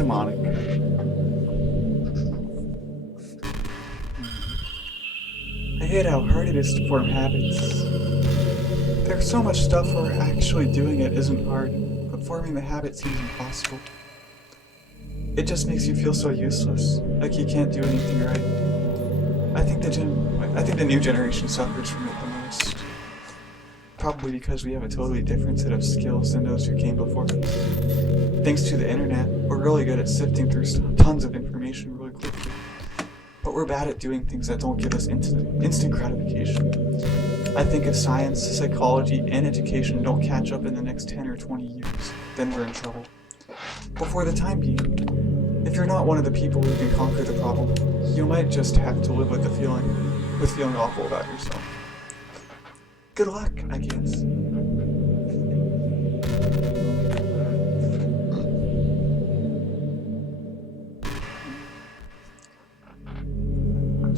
to Monika. I hate how hard it is to form habits. There's so much stuff where actually doing it isn't hard, but forming the habit seems impossible. It just makes you feel so useless, like you can't do anything right. I think the new generation suffers from it the most. Probably because we have a totally different set of skills than those who came before us. Thanks to the internet, we're really good at sifting through tons of information really quickly. But we're bad at doing things that don't give us instant gratification. I think if science, psychology, and education don't catch up in the next 10 or 20 years, then we're in trouble. But for the time being, if you're not one of the people who can conquer the problem, you might just have to live with feeling awful about yourself. Good luck, I guess.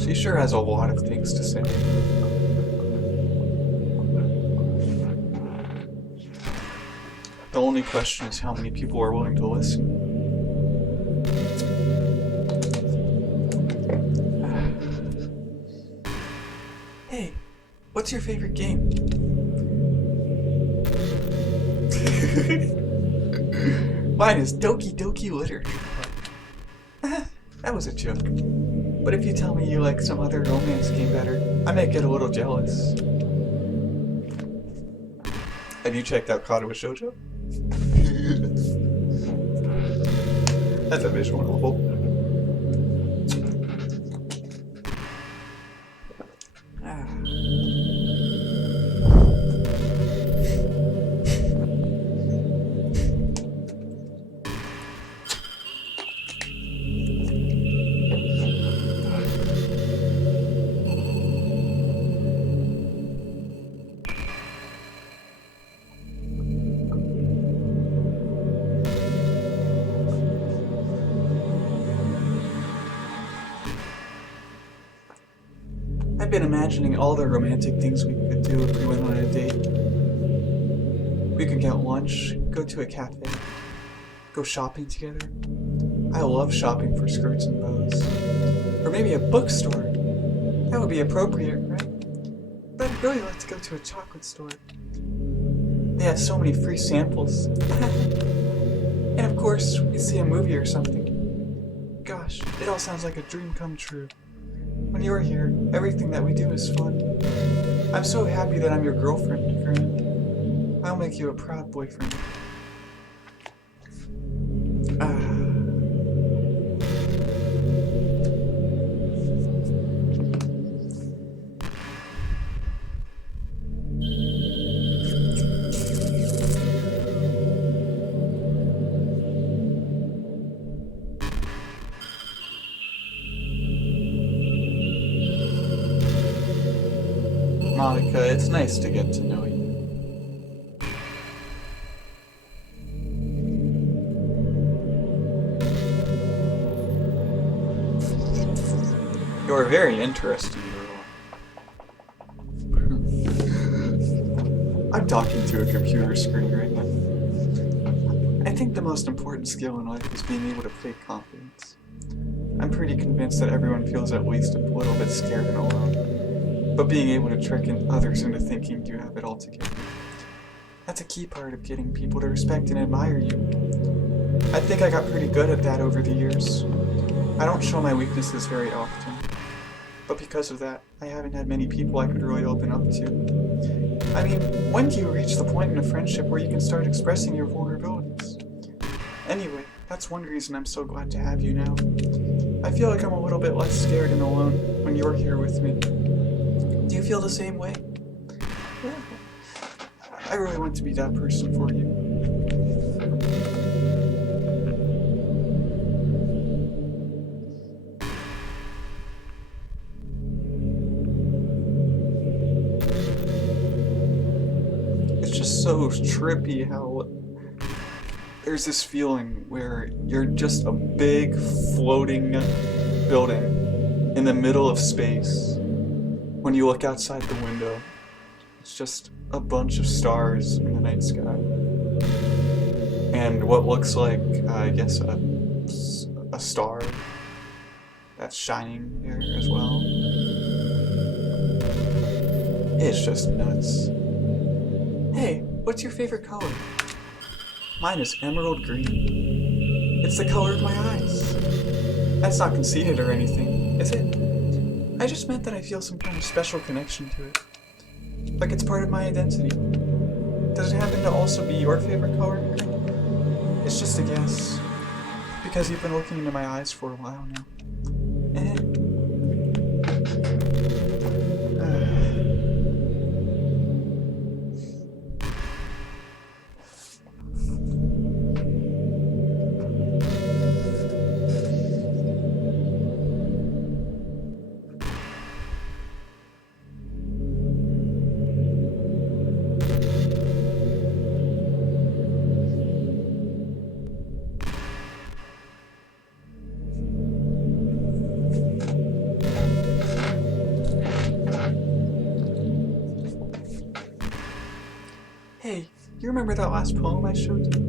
She sure has a lot of things to say. The only question is how many people are willing to listen. Hey, what's your favorite game? Mine is Doki Doki Literature. That was a joke. But if you tell me you like some other romance game better, I might get a little jealous. Have you checked out Kata with Shoujo? That's a visual novel. I've been imagining all the romantic things we could do if we went on a date. We could get lunch, go to a cafe, go shopping together. I love shopping for skirts and bows. Or maybe a bookstore. That would be appropriate, right? But I'd really like to go to a chocolate store. They have so many free samples. And of course, we see a movie or something. Gosh, it all sounds like a dream come true. When you're here, everything that we do is fun. I'm so happy that I'm your girlfriend, friend. I'll make you a proud boyfriend. Monika, it's nice to get to know you. You're very interesting, girl. I'm talking to a computer screen right now. I think the most important skill in life is being able to fake confidence. I'm pretty convinced that everyone feels at least a little bit scared and alone. But being able to trick others into thinking you have it all together. That's a key part of getting people to respect and admire you. I think I got pretty good at that over the years. I don't show my weaknesses very often. But because of that, I haven't had many people I could really open up to. I mean, when do you reach the point in a friendship where you can start expressing your vulnerabilities? Anyway, that's one reason I'm so glad to have you now. I feel like I'm a little bit less scared and alone when you're here with me. Do you feel the same way? Yeah. I really want to be that person for you. It's just so trippy how there's this feeling where you're just a big floating building in the middle of space. When you look outside the window, it's just a bunch of stars in the night sky. And what looks like, I guess, a star that's shining here as well. It's just nuts. Hey, what's your favorite color? Mine is emerald green. It's the color of my eyes. That's not conceited or anything, is it? I just meant that I feel some kind of special connection to it. Like it's part of my identity. Does it happen to also be your favorite color? It's just a guess. Because you've been looking into my eyes for a while now. Hey, you remember that last poem I showed you?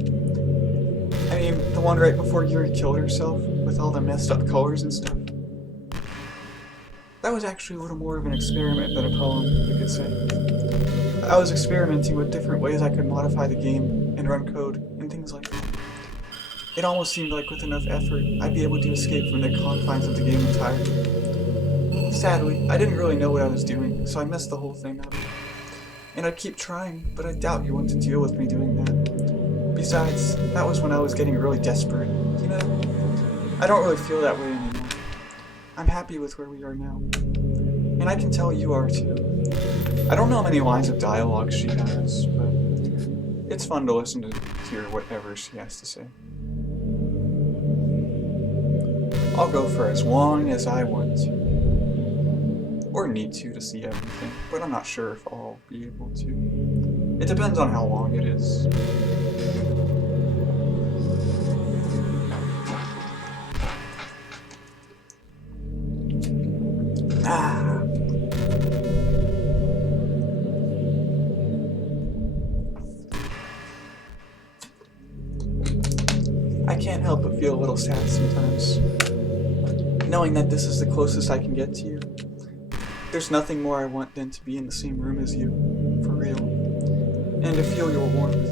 I mean, the one right before Yuri killed herself, with all the messed up colors and stuff? That was actually a little more of an experiment than a poem, you could say. I was experimenting with different ways I could modify the game and run code and things like that. It almost seemed like with enough effort, I'd be able to escape from the confines of the game entirely. Sadly, I didn't really know what I was doing, so I messed the whole thing up. And I'd keep trying, but I doubt you want to deal with me doing that. Besides, that was when I was getting really desperate, you know? I don't really feel that way anymore. I'm happy with where we are now. And I can tell you are too. I don't know how many lines of dialogue she has, but it's fun to listen to hear whatever she has to say. I'll go for as long as I want to. Or need to see everything, but I'm not sure if I'll be able to. It depends on how long it is. I can't help but feel a little sad sometimes, knowing that this is the closest I can get to you. There's nothing more I want than to be in the same room as you, for real, and to feel your warmth,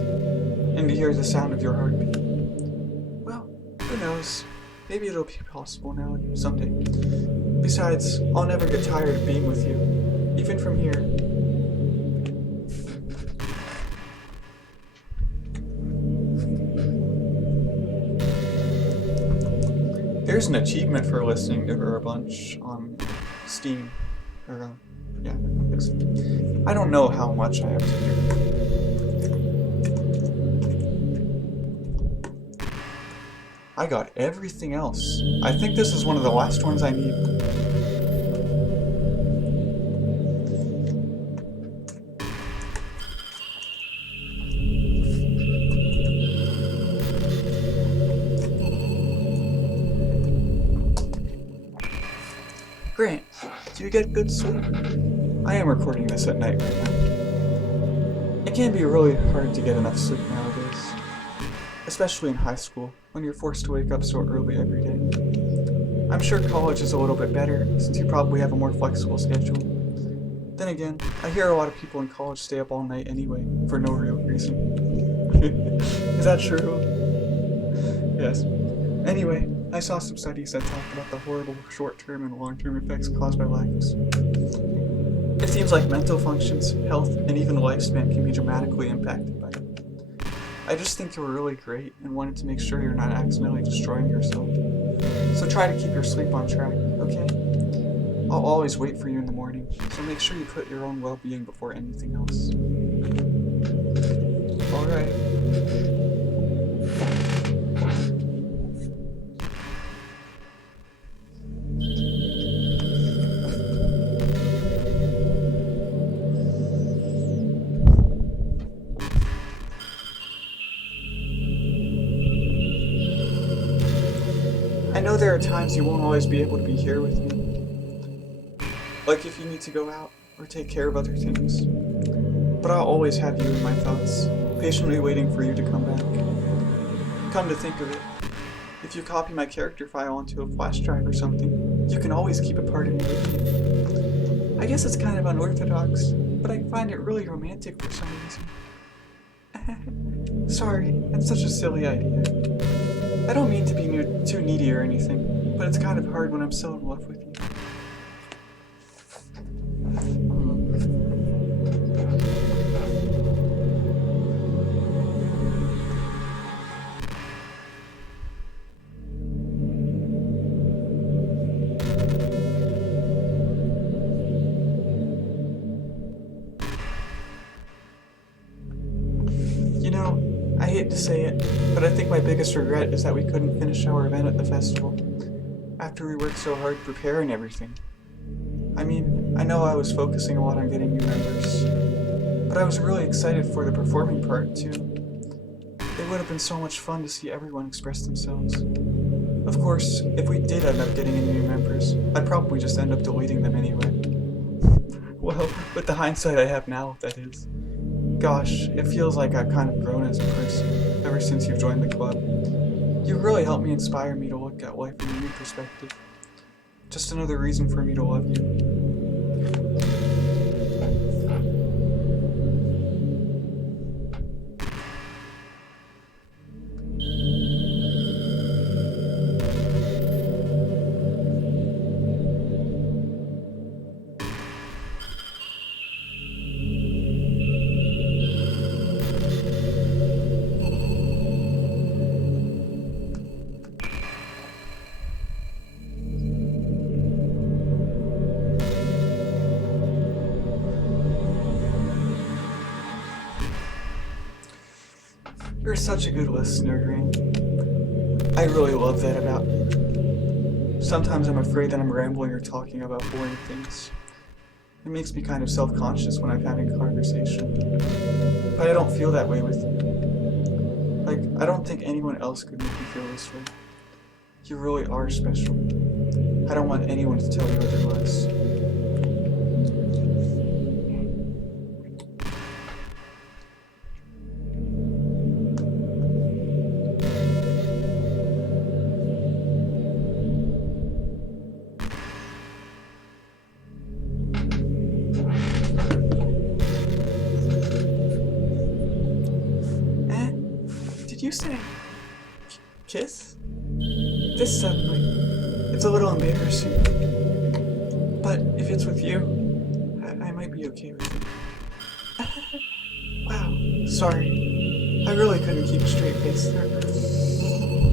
and to hear the sound of your heartbeat. Well, who knows, maybe it'll be possible now someday. Besides, I'll never get tired of being with you, even from here. There's an achievement for listening to her a bunch on Steam. Yeah, I don't know how much I have to do. I got everything else. I think this is one of the last ones I need. Grant, do you get good sleep? I am recording this at night right now. It can be really hard to get enough sleep nowadays, especially in high school, when you're forced to wake up so early every day. I'm sure college is a little bit better, since you probably have a more flexible schedule. Then again, I hear a lot of people in college stay up all night anyway, for no real reason. Is that true? Yes. Anyway, I saw some studies that talk about the horrible short-term and long-term effects caused by lack of sleep. It seems like mental functions, health, and even lifespan can be dramatically impacted by it. I just think you're really great and wanted to make sure you're not accidentally destroying yourself. So try to keep your sleep on track, okay? I'll always wait for you in the morning, so make sure you put your own well-being before anything else. Alright. I know there are times you won't always be able to be here with me. Like if you need to go out or take care of other things. But I'll always have you in my thoughts, patiently waiting for you to come back. Come to think of it, if If you copy my character file onto a flash drive or something, you can always keep a part of me with you. I guess it's kind of unorthodox, but I find it really romantic for some reason. Sorry, that's such a silly idea. I don't mean to be too needy or anything, but it's kind of hard when I'm so in love with you. You know, I hate to say it, but I think my biggest regret is that we couldn't finish our event at the festival after we worked so hard preparing everything. I mean, I know I was focusing a lot on getting new members, but I was really excited for the performing part too. It would have been so much fun to see everyone express themselves. Of course, if we did end up getting any new members, I'd probably just end up deleting them anyway. Well, with the hindsight I have now, that is. Gosh, it feels like I've kind of grown as a person ever since you've joined the club. You really helped me inspire me to look at life from a new perspective. Just another reason for me to love you. You're such a good listener, Green. I really love that about you. Sometimes I'm afraid that I'm rambling or talking about boring things. It makes me kind of self-conscious when I'm having a conversation. But I don't feel that way with you. Like, I don't think anyone else could make me feel this way. You really are special. I don't want anyone to tell you otherwise. Did you say kiss? This suddenly. It's a little embarrassing. But if it's with you, I might be okay with it. Wow, sorry. I really couldn't keep a straight face there.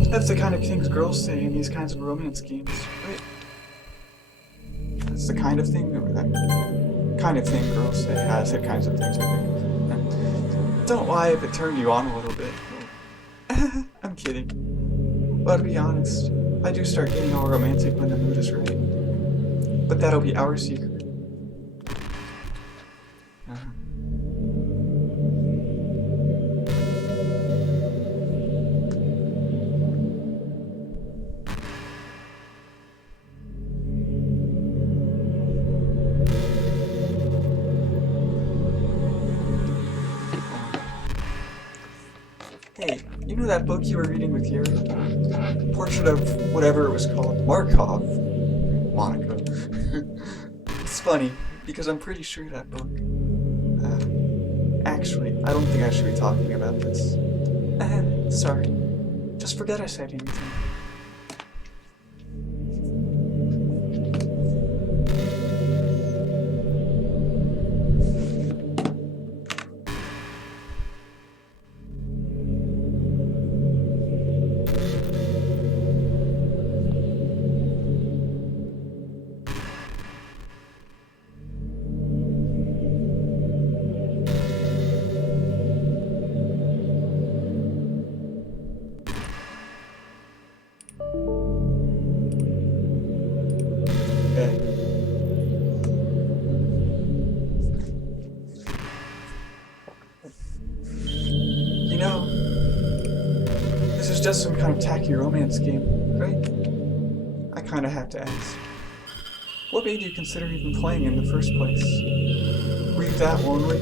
That's the kind of things girls say in these kinds of romance games, right? That's the kind of thing girls say. I said kinds of things, I think. Don't lie if it turned you on a little bit. I'm kidding. But to be honest, I do start getting all romantic when the mood is right. But that'll be our secret. Hey, you know that book you were reading with Yuri? Portrait of whatever it was called. Markov. Monika. It's funny, because I'm pretty sure that book... actually, I don't think I should be talking about this. Sorry. Just forget I said anything. You know, this is just some kind of tacky romance game, right? I kinda have to ask. What made you consider even playing in the first place? Were you that lonely?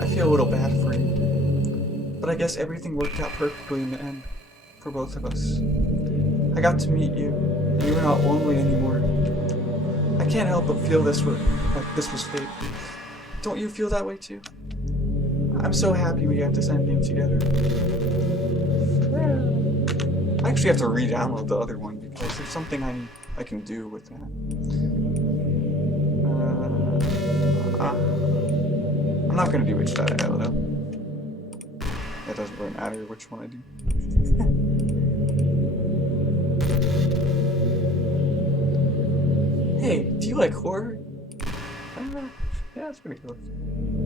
I feel a little bad for you. But I guess everything worked out perfectly in the end, for both of us. I got to meet you, and you were not lonely anymore. I can't help but feel like this was fate. Don't you feel that way too? I'm so happy we got this ending together. I actually have to re-download the other one because there's something I can do with that. I'm not gonna do which side I know though. It doesn't really matter which one I do. Hey, do you like horror? Yeah, it's pretty cool.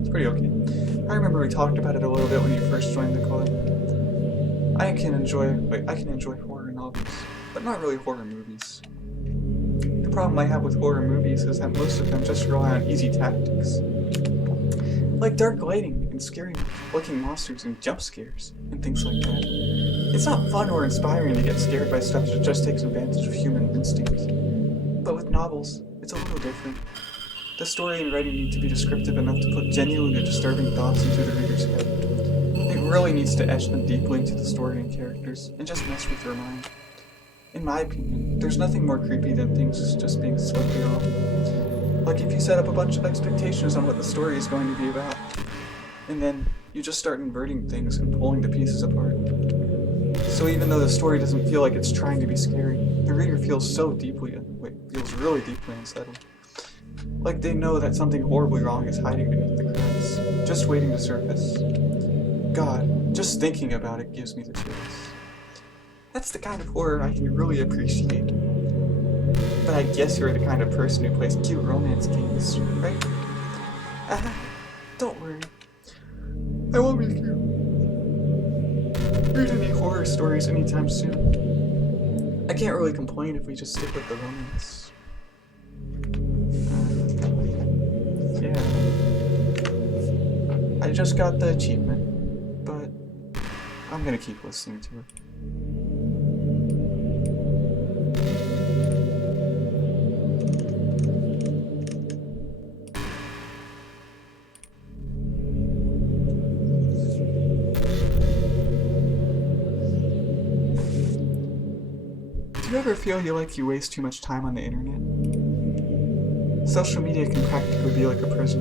It's pretty okay. I remember we talked about it a little bit when you first joined the club. I can enjoy horror novels, but not really horror movies. The problem I have with horror movies is that most of them just rely on easy tactics. Like dark lighting and scary looking monsters and jump scares and things like that. It's not fun or inspiring to get scared by stuff that just takes advantage of human instincts. But with novels, it's a little different. The story and writing need to be descriptive enough to put genuinely disturbing thoughts into the reader's head. It really needs to etch them deeply into the story and characters, and just mess with your mind. In my opinion, there's nothing more creepy than things just being slightly off. Like if you set up a bunch of expectations on what the story is going to be about, and then you just start inverting things and pulling the pieces apart. So even though the story doesn't feel like it's trying to be scary, the reader feels really deeply unsettled. Like they know that something horribly wrong is hiding beneath the cracks, just waiting to surface. God, just thinking about it gives me the chills. That's the kind of horror I can really appreciate. But I guess you're the kind of person who plays cute romance games, right? Don't worry. I won't make you read any horror stories anytime soon. I can't really complain if we just stick with the romance. Yeah. I just got the achievement, but I'm gonna keep listening to it. Do you ever feel you waste too much time on the internet? Social media can practically be like a prison.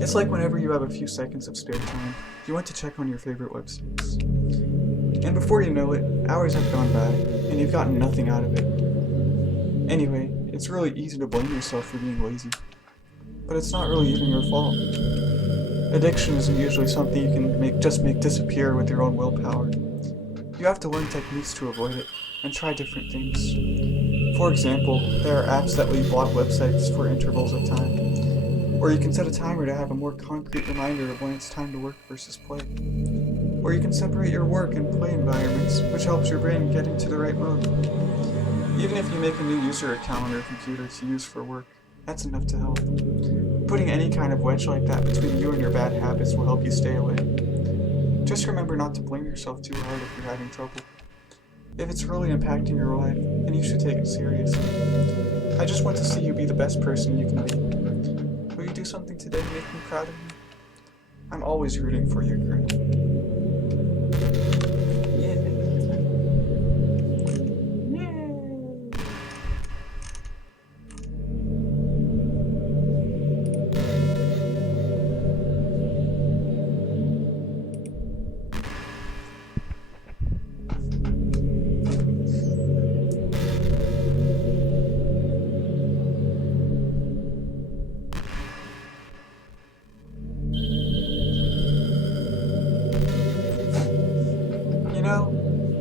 It's like whenever you have a few seconds of spare time, you want to check on your favorite websites. And before you know it, hours have gone by, and you've gotten nothing out of it. Anyway, it's really easy to blame yourself for being lazy. But it's not really even your fault. Addiction isn't usually something you can make disappear with your own willpower. You have to learn techniques to avoid it, and try different things. For example, there are apps that let you block websites for intervals of time. Or you can set a timer to have a more concrete reminder of when it's time to work versus play. Or you can separate your work and play environments, which helps your brain get into the right mode. Even if you make a new user account on your computer to use for work, that's enough to help. Putting any kind of wedge like that between you and your bad habits will help you stay away. Just remember not to blame yourself too hard if you're having trouble. If it's really impacting your life, then you should take it seriously. I just want to see you be the best person you can be. Will you do something today to make me proud of you? I'm always rooting for your growth. Yeah.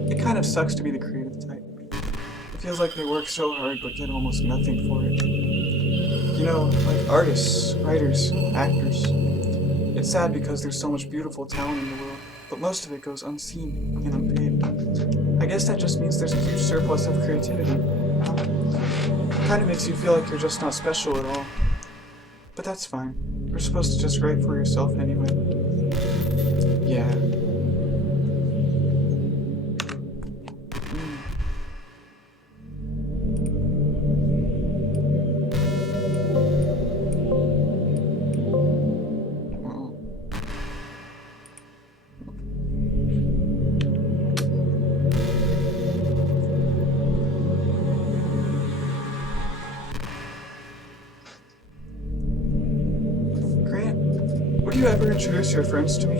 It kind of sucks to be the creative type. It feels like they work so hard but get almost nothing for it. Like artists, writers, actors. It's sad because there's so much beautiful talent in the world, but most of it goes unseen and unpaid. I guess that just means there's a huge surplus of creativity. It kind of makes you feel like you're just not special at all. But that's fine. You're supposed to just write for yourself anyway. Yeah. ever introduce your friends to me?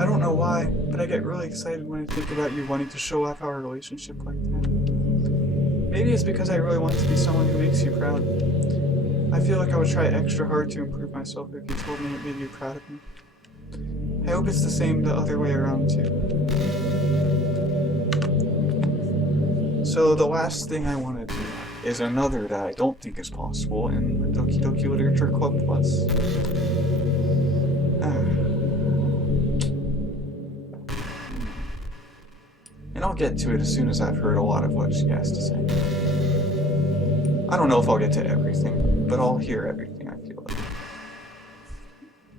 I don't know why, but I get really excited when I think about you wanting to show off our relationship like that. Maybe it's because I really want to be someone who makes you proud. I feel like I would try extra hard to improve myself if you told me it made you proud of me. I hope it's the same the other way around too. So the last thing I want to do is another that I don't think is possible in the Doki Doki Literature Club Plus. And I'll get to it as soon as I've heard a lot of what she has to say. I don't know if I'll get to everything, but I'll hear everything, I feel like.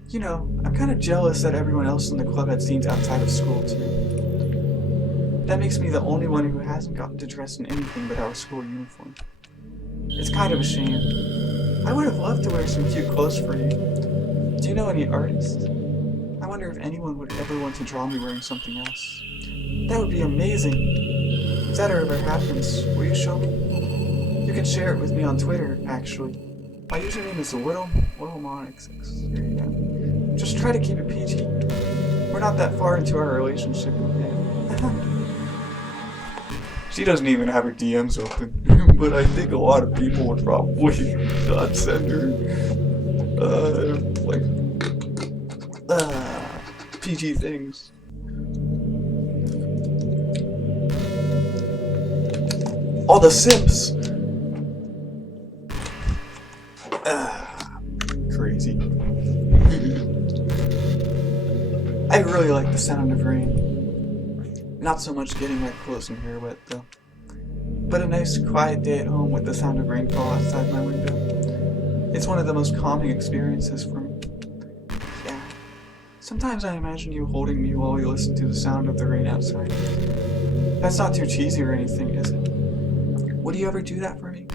You know, I'm kind of jealous that everyone else in the club had scenes outside of school too. That makes me the only one who hasn't gotten to dress in anything but our school uniform. It's kind of a shame. I would have loved to wear some cute clothes for you. Do you know any artists? I wonder if anyone would ever want to draw me wearing something else. That would be amazing. If that ever happens, will you show me? You can share it with me on Twitter, actually. My username is Monika. Yeah. Just try to keep it PG. We're not that far into our relationship yet. She doesn't even have her DMs open, but I think a lot of people would probably not send her, PG things. All the simps! Crazy. I really like the sound of rain. Not so much getting my clothes and hair wet though. But a nice quiet day at home with the sound of rainfall outside my window. It's one of the most calming experiences for me. Yeah. Sometimes I imagine you holding me while we listen to the sound of the rain outside. That's not too cheesy or anything, is it? Would you ever do that for me?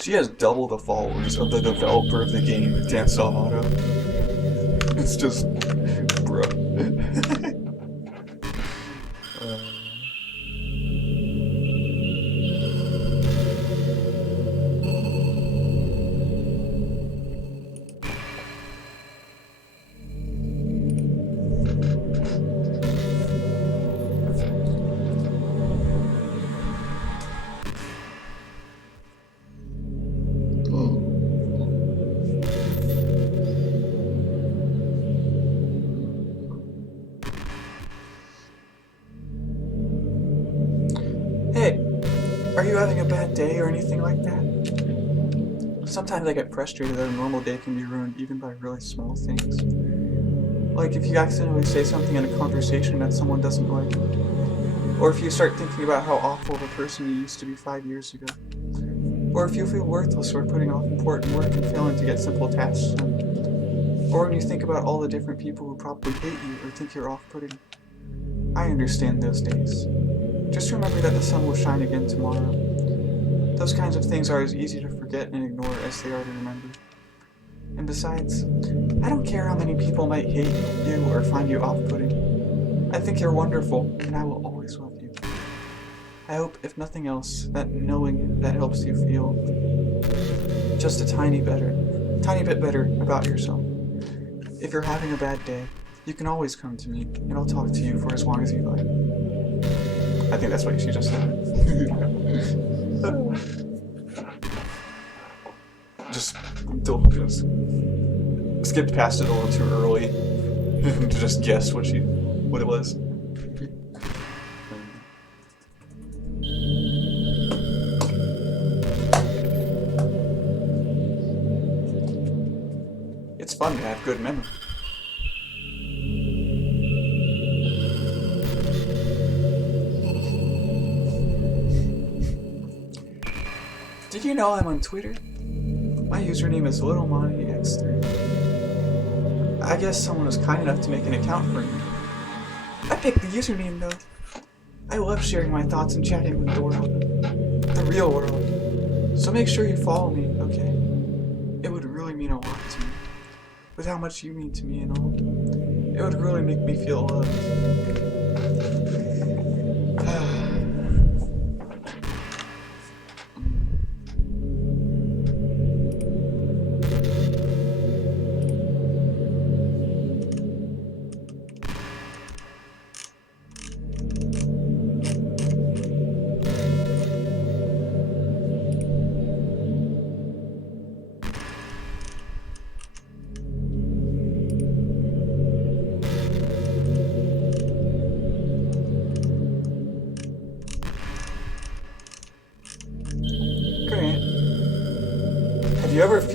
She has double the followers of the developer of the game, Dance Auto. It's just, bro. Hey, are you having a bad day or anything like that? Sometimes I get frustrated that a normal day can be ruined even by really small things. Like if you accidentally say something in a conversation that someone doesn't like. Or if you start thinking about how awful of a person you used to be 5 years ago. Or if you feel worthless for putting off important work and failing to get simple tasks done. Or when you think about all the different people who probably hate you or think you're off-putting. I understand those days. Just remember that the sun will shine again tomorrow. Those kinds of things are as easy to forget and ignore as they are to remember. And besides, I don't care how many people might hate you or find you off-putting. I think you're wonderful, and I will always love you. I hope, if nothing else, that knowing that helps you feel just a tiny bit better about yourself. If you're having a bad day, you can always come to me, and I'll talk to you for as long as you like. I think that's what she just said. just skipped past it a little too early to just guess what it was. It's fun to have good memory. Did you know I'm on Twitter? My username is LittleMontyX3. I guess someone was kind enough to make an account for me. I picked the username though. I love sharing my thoughts and chatting with the world. The real world. So make sure you follow me, okay? It would really mean a lot to me. With how much you mean to me and all. It would really make me feel loved.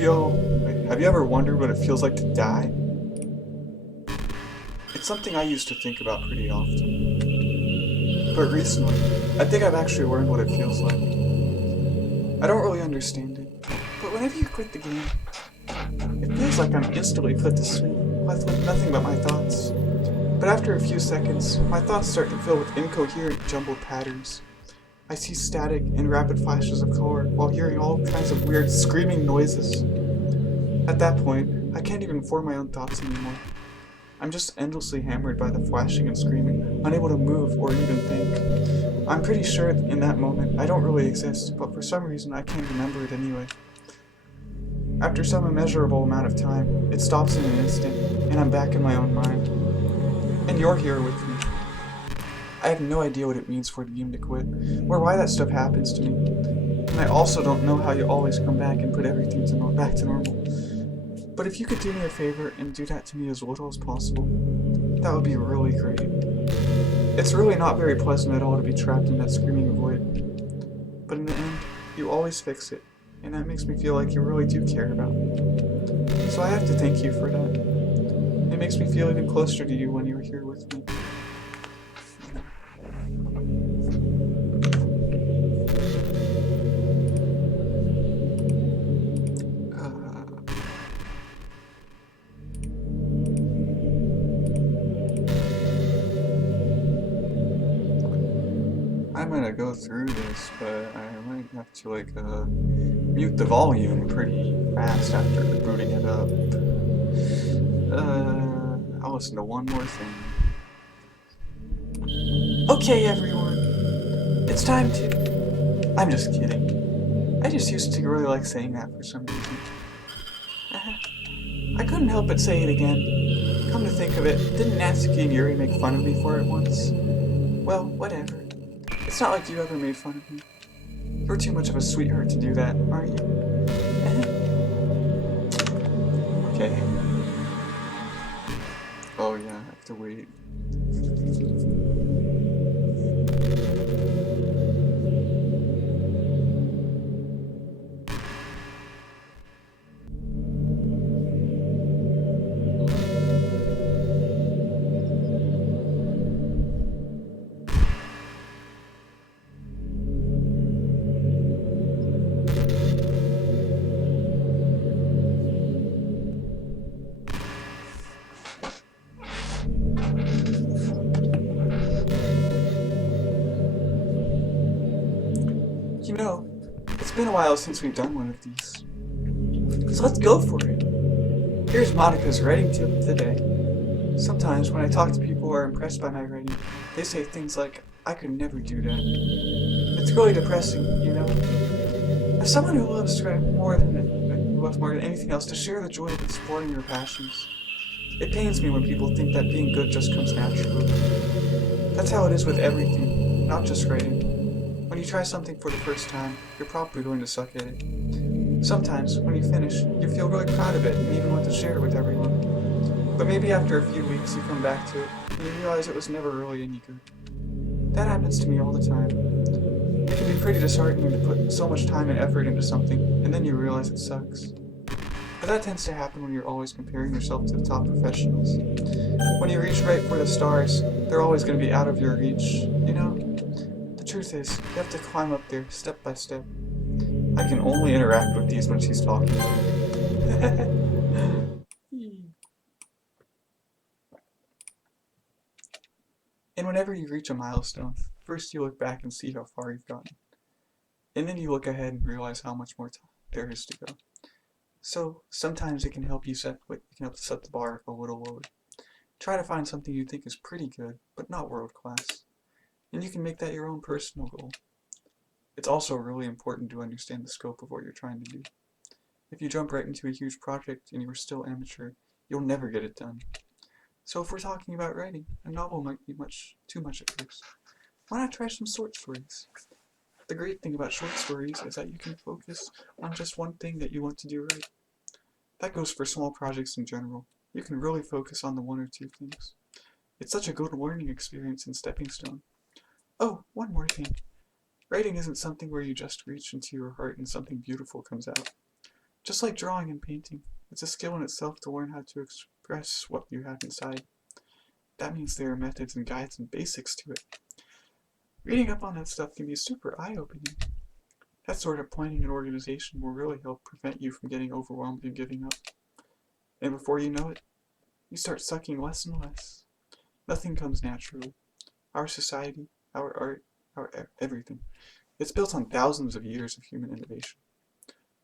Have you ever wondered what it feels like to die? It's something I used to think about pretty often. But recently, I think I've actually learned what it feels like. I don't really understand it. But whenever you quit the game, it feels like I'm instantly put to sleep, left with nothing but my thoughts. But after a few seconds, my thoughts start to fill with incoherent, jumbled patterns. I see static and rapid flashes of color while hearing all kinds of weird screaming noises. At that point, I can't even form my own thoughts anymore. I'm just endlessly hammered by the flashing and screaming, unable to move or even think. I'm pretty sure in that moment I don't really exist, but for some reason I can't remember it anyway. After some immeasurable amount of time, it stops in an instant, and I'm back in my own mind. And you're here with me. I have no idea what it means for the game to quit, or why that stuff happens to me. And I also don't know how you always come back and put everything back to normal. But if you could do me a favor and do that to me as little as possible, that would be really great. It's really not very pleasant at all to be trapped in that screaming void. But in the end, you always fix it, and that makes me feel like you really do care about me. So I have to thank you for that. It makes me feel even closer to you when you're here with me. I'm gonna go through this, but I might have to mute the volume pretty fast after booting it up. I'll listen to one more thing. Okay, everyone, it's time to... I'm just kidding. I just used to really like saying that for some reason. I couldn't help but say it again. Come to think of it, didn't Natsuki and Yuri make fun of me for it once? Well, whatever. It's not like you ever made fun of me. You're too much of a sweetheart to do that, aren't you? Okay. Oh yeah, I have to wait. You know, it's been a while since we've done one of these. So let's go for it. Here's Monika's writing tip of the day. Sometimes when I talk to people who are impressed by my writing, they say things like, I could never do that. It's really depressing, you know? As someone who loves more than anything else to share the joy of exploring your passions, it pains me when people think that being good just comes naturally. That's how it is with everything, not just writing. When you try something for the first time, you're probably going to suck at it. Sometimes, when you finish, you feel really proud of it and even want to share it with everyone. But maybe after a few weeks you come back to it, and you realize it was never really any good. That happens to me all the time. It can be pretty disheartening to put so much time and effort into something, and then you realize it sucks. But that tends to happen when you're always comparing yourself to the top professionals. When you reach right for the stars, they're always going to be out of your reach, you know? The truth is, you have to climb up there, step by step. I can only interact with these when she's talking. And whenever you reach a milestone, first you look back and see how far you've gotten. And then you look ahead and realize how much more time there is to go. So sometimes it can help you set the bar a little lower. Try to find something you think is pretty good, but not world class. And you can make that your own personal goal. It's also really important to understand the scope of what you're trying to do. If you jump right into a huge project and you're still amateur, you'll never get it done. So if we're talking about writing, a novel might be too much at first. Why not try some short stories? The great thing about short stories is that you can focus on just one thing that you want to do right. That goes for small projects in general. You can really focus on the one or two things. It's such a good learning experience and stepping stone. Oh, one more thing. Writing isn't something where you just reach into your heart and something beautiful comes out. Just like drawing and painting, it's a skill in itself to learn how to express what you have inside. That means there are methods and guides and basics to it. Reading up on that stuff can be super eye-opening. That sort of planning and organization will really help prevent you from getting overwhelmed and giving up. And before you know it, you start sucking less and less. Nothing comes naturally. Our society, our art, our everything. It's built on thousands of years of human innovation.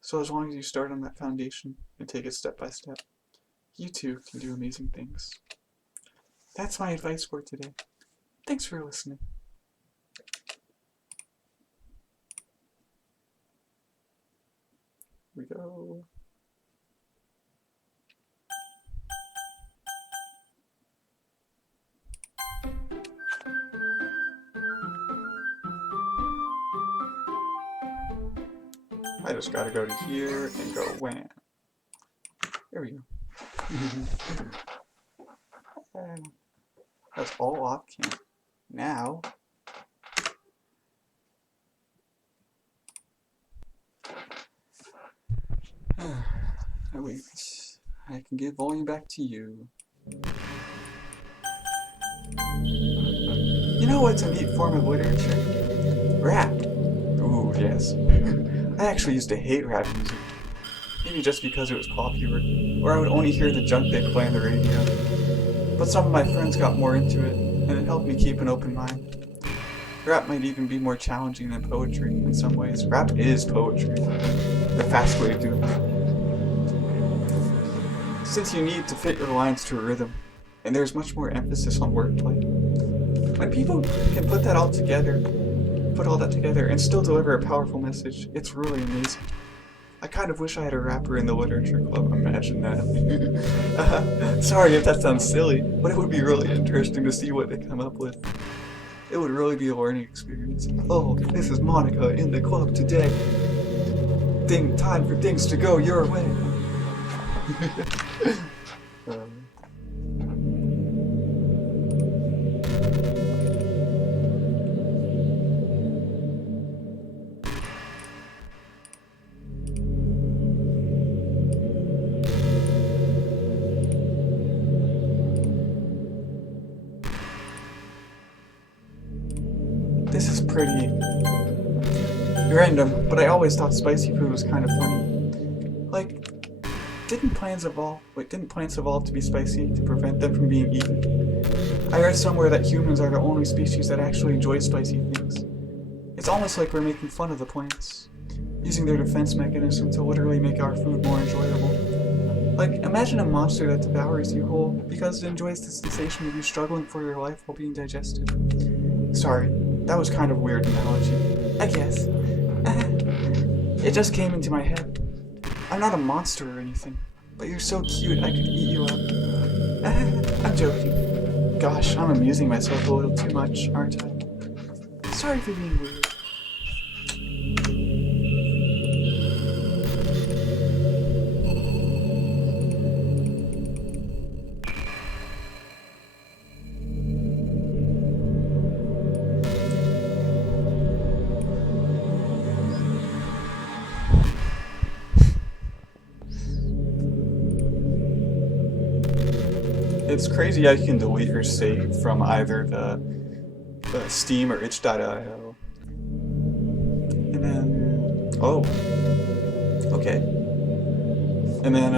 So as long as you start on that foundation and take it step by step, you too can do amazing things. That's my advice for today. Thanks for listening. Here we go. I just gotta go to here and go wham. There we go. That's all off cam. Now, wait, I can give volume back to you. You know what's a neat form of literature? Rap. Ooh, yes. I actually used to hate rap music. Maybe just because it was popular, or I would only hear the junk they'd play on the radio. But some of my friends got more into it, and it helped me keep an open mind. Rap might even be more challenging than poetry in some ways. Rap is poetry. The fast way of doing it. Since you need to fit your lines to a rhythm, and there's much more emphasis on wordplay. When people can put all that together and still deliver a powerful message, it's really amazing. I kind of wish I had a rapper in the literature club, imagine that. Sorry if that sounds silly, but it would be really interesting to see what they come up with. It would really be a learning experience. Oh, this is Monika in the club today. Time for things to go your way. This is pretty random, but I always thought spicy food was kind of funny. Like, didn't plants evolve to be spicy to prevent them from being eaten? I read somewhere that humans are the only species that actually enjoy spicy things. It's almost like we're making fun of the plants, using their defense mechanism to literally make our food more enjoyable. Like, imagine a monster that devours you whole because it enjoys the sensation of you struggling for your life while being digested. Sorry, that was kind of a weird analogy, I guess. It just came into my head. I'm not a monster or anything, but you're so cute I could eat you up. I'm joking. Gosh, I'm amusing myself a little too much, aren't I? Sorry for being weird. It's crazy how you can delete your save from either the Steam or itch.io. And then, oh, okay. And then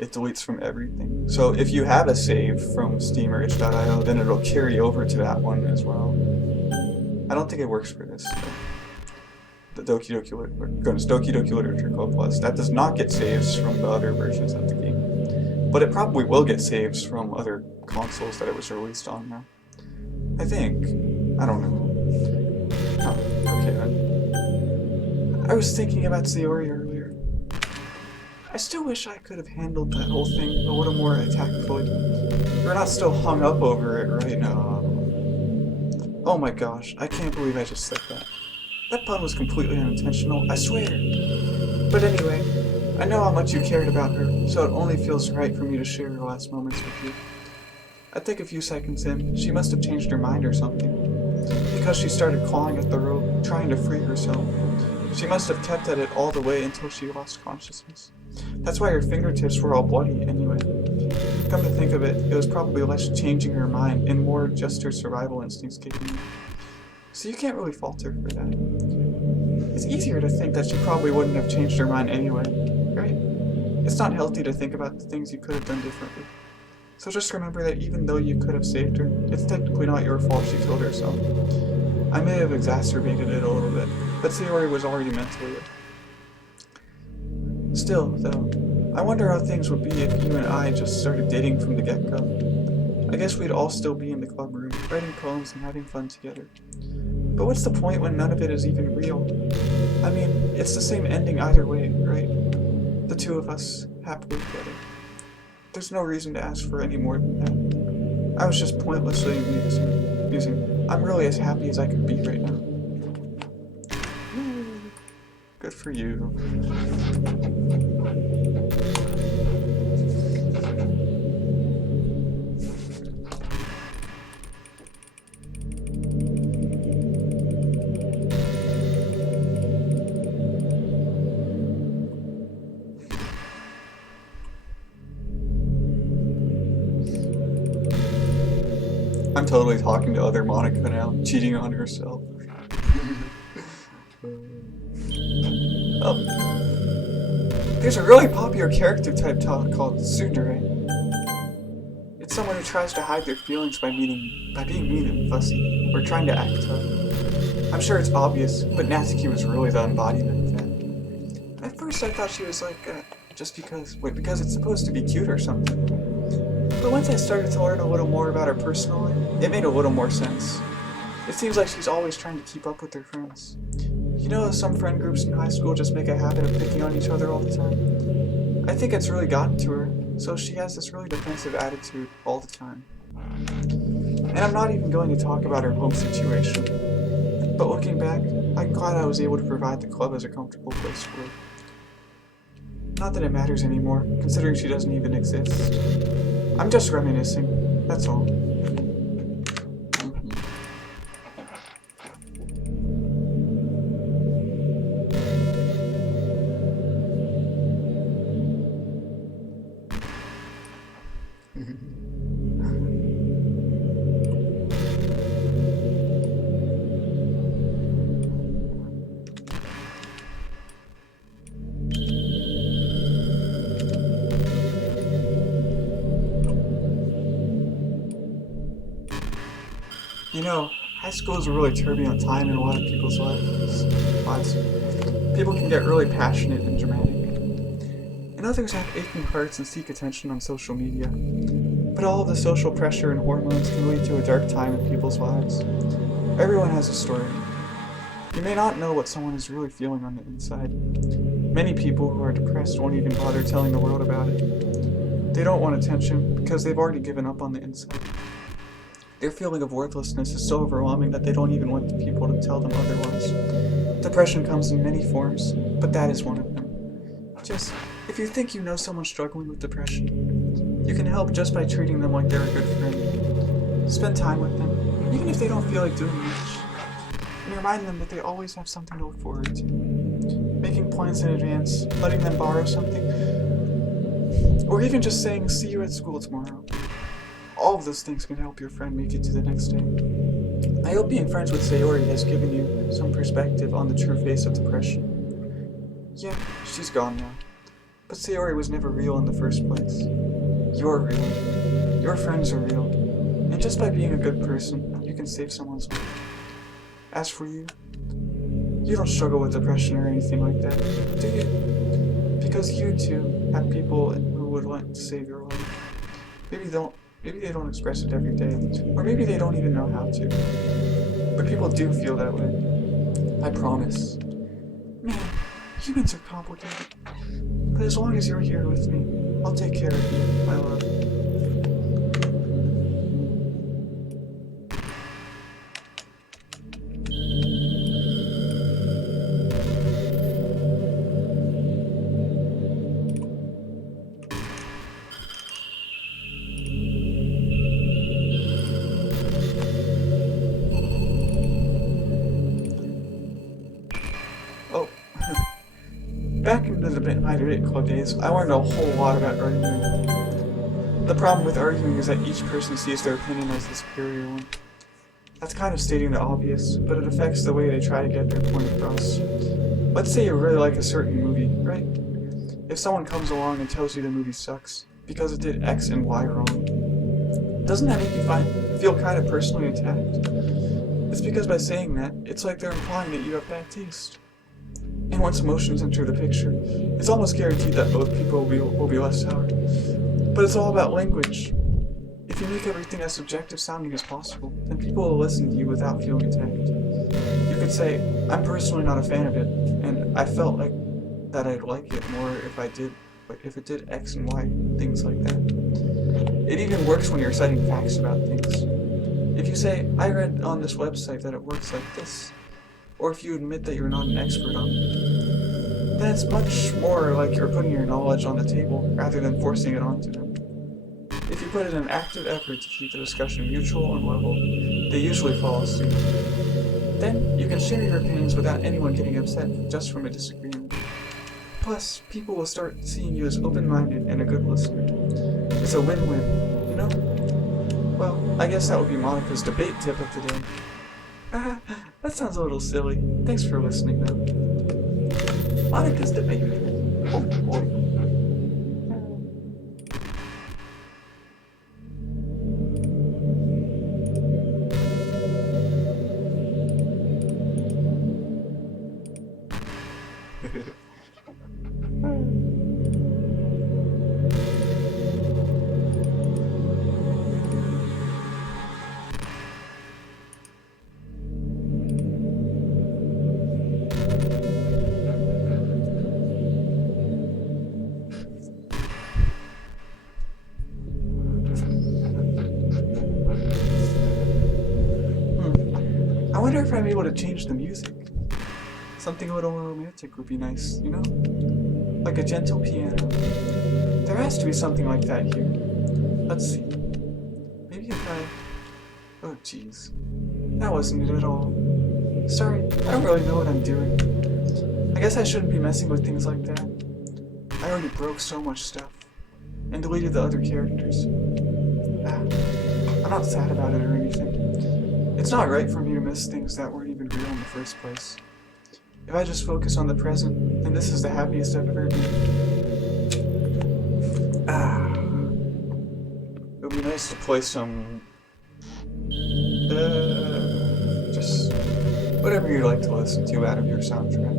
it deletes from everything. So if you have a save from Steam or itch.io, then it'll carry over to that one as well. I don't think it works for this. The Doki Doki Literature Club Plus. That does not get saves from the other versions of the game. But it probably will get saves from other consoles that it was released on now. I think. I don't know. Oh, okay then. I was thinking about Sayori earlier. I still wish I could have handled that whole thing a little more tactfully. We're not still hung up over it right now. Oh my gosh, I can't believe I just said that. That pun was completely unintentional, I swear. But anyway, I know how much you cared about her, so it only feels right for me to share her last moments with you. I think a few seconds in, she must have changed her mind or something. Because she started clawing at the rope, trying to free herself. She must have kept at it all the way until she lost consciousness. That's why her fingertips were all bloody anyway. Come to think of it, it was probably less changing her mind and more just her survival instincts kicking in. So you can't really fault her for that. It's easier to think that she probably wouldn't have changed her mind anyway, right? It's not healthy to think about the things you could have done differently. So just remember that even though you could have saved her, it's technically not your fault she killed herself. I may have exacerbated it a little bit, but Sayori was already mentally ill. Still, though, I wonder how things would be if you and I just started dating from the get-go. I guess we'd all still be in the club room, writing poems and having fun together. But what's the point when none of it is even real? I mean, it's the same ending either way, right? The two of us happily together. There's no reason to ask for any more than that. I was just pointlessly musing. I'm really as happy as I could be right now. Good for you. I'm totally talking to other Monika now, cheating on herself. Oh. There's a really popular character type called tsundere. It's someone who tries to hide their feelings by being mean and fussy, or trying to act tough. I'm sure it's obvious, but Natsuki was really the embodiment of that. At first I thought she was like, because it's supposed to be cute or something. But once I started to learn a little more about her personal life, it made a little more sense. It seems like she's always trying to keep up with her friends. You know, some friend groups in high school just make a habit of picking on each other all the time? I think it's really gotten to her, so she has this really defensive attitude all the time. And I'm not even going to talk about her home situation. But looking back, I'm glad I was able to provide the club as a comfortable place for her. Not that it matters anymore, considering she doesn't even exist. I'm just reminiscing, that's all. You know, high school is a really turbulent time in a lot of people's lives. People can get really passionate and dramatic. And others have aching hearts and seek attention on social media. But all of the social pressure and hormones can lead to a dark time in people's lives. Everyone has a story. You may not know what someone is really feeling on the inside. Many people who are depressed won't even bother telling the world about it. They don't want attention because they've already given up on the inside. Their feeling of worthlessness is so overwhelming that they don't even want the people to tell them otherwise. Depression comes in many forms, but that is one of them. Just, if you think you know someone struggling with depression, you can help just by treating them like they're a good friend. Spend time with them, even if they don't feel like doing much. And remind them that they always have something to look forward to. Making plans in advance, letting them borrow something, or even just saying, "See you at school tomorrow." All of those things can help your friend make it to the next day. I hope being friends with Sayori has given you some perspective on the true face of depression. Yeah, she's gone now. But Sayori was never real in the first place. You're real. Your friends are real. And just by being a good person, you can save someone's life. As for you, you don't struggle with depression or anything like that, do you? Because you too have people who would like to save your life. Maybe they don't express it every day, or maybe they don't even know how to. But people do feel that way. I promise. Man, humans are complicated. But as long as you're here with me, I'll take care of you, my love. Oh, my debate club days, I learned a whole lot about arguing. The problem with arguing is that each person sees their opinion as the superior one. That's kind of stating the obvious, but it affects the way they try to get their point across. Let's say you really like a certain movie, right? If someone comes along and tells you the movie sucks because it did X and Y wrong, doesn't that make you feel kind of personally attacked? It's because by saying that, it's like they're implying that you have bad taste. And once emotions enter the picture, it's almost guaranteed that both people will be less sour. But it's all about language. If you make everything as subjective sounding as possible, then people will listen to you without feeling attacked. You could say, I'm personally not a fan of it, and I felt like that I'd like it more if it did X and Y, things like that. It even works when you're citing facts about things. If you say, I read on this website that it works like this, or if you admit that you're not an expert on it, then it's much more like you're putting your knowledge on the table rather than forcing it onto them. If you put in an active effort to keep the discussion mutual and level, they usually follow suit. Then, you can share your opinions without anyone getting upset just from a disagreement. Plus, people will start seeing you as open-minded and a good listener. It's a win-win, you know? Well, I guess that would be Monika's debate tip of the day. That sounds a little silly. Thanks for listening, though. Monika's debate. Oh boy. I wonder if I'm able to change the music. Something a little more romantic would be nice, you know? Like a gentle piano. There has to be something like that here. Let's see. Maybe if I... Oh jeez. That wasn't it at all. Sorry, I don't really know what I'm doing. I guess I shouldn't be messing with things like that. I already broke so much stuff. And deleted the other characters. I'm not sad about it or anything. It's not right for me to miss things that weren't even real in the first place. If I just focus on the present, then this is the happiest I've ever been. It would be nice to play some... just... whatever you like to listen to out of your soundtrack.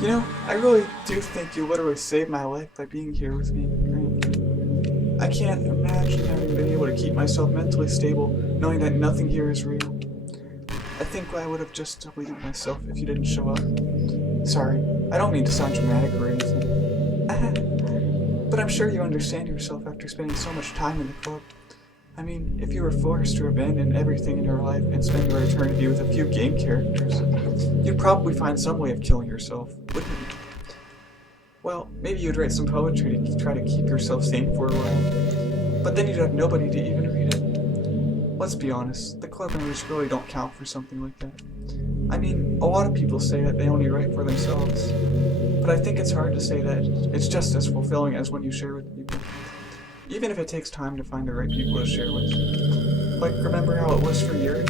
You know, I really do think you literally saved my life by being here with me, right? I can't imagine having been able to keep myself mentally stable, knowing that nothing here is real. I think I would have just deleted myself if you didn't show up. Sorry, I don't mean to sound dramatic or anything. But I'm sure you understand yourself after spending so much time in the club. I mean, if you were forced to abandon everything in your life and spend your eternity with a few game characters, you'd probably find some way of killing yourself, wouldn't you? Well, maybe you'd write some poetry to try to keep yourself sane for a while, but then you'd have nobody to even read it. Let's be honest, the club members really don't count for something like that. I mean, a lot of people say that they only write for themselves, but I think it's hard to say that it's just as fulfilling as when you share with people. Even if it takes time to find the right people to share with. Like, remember how it was for Yuri?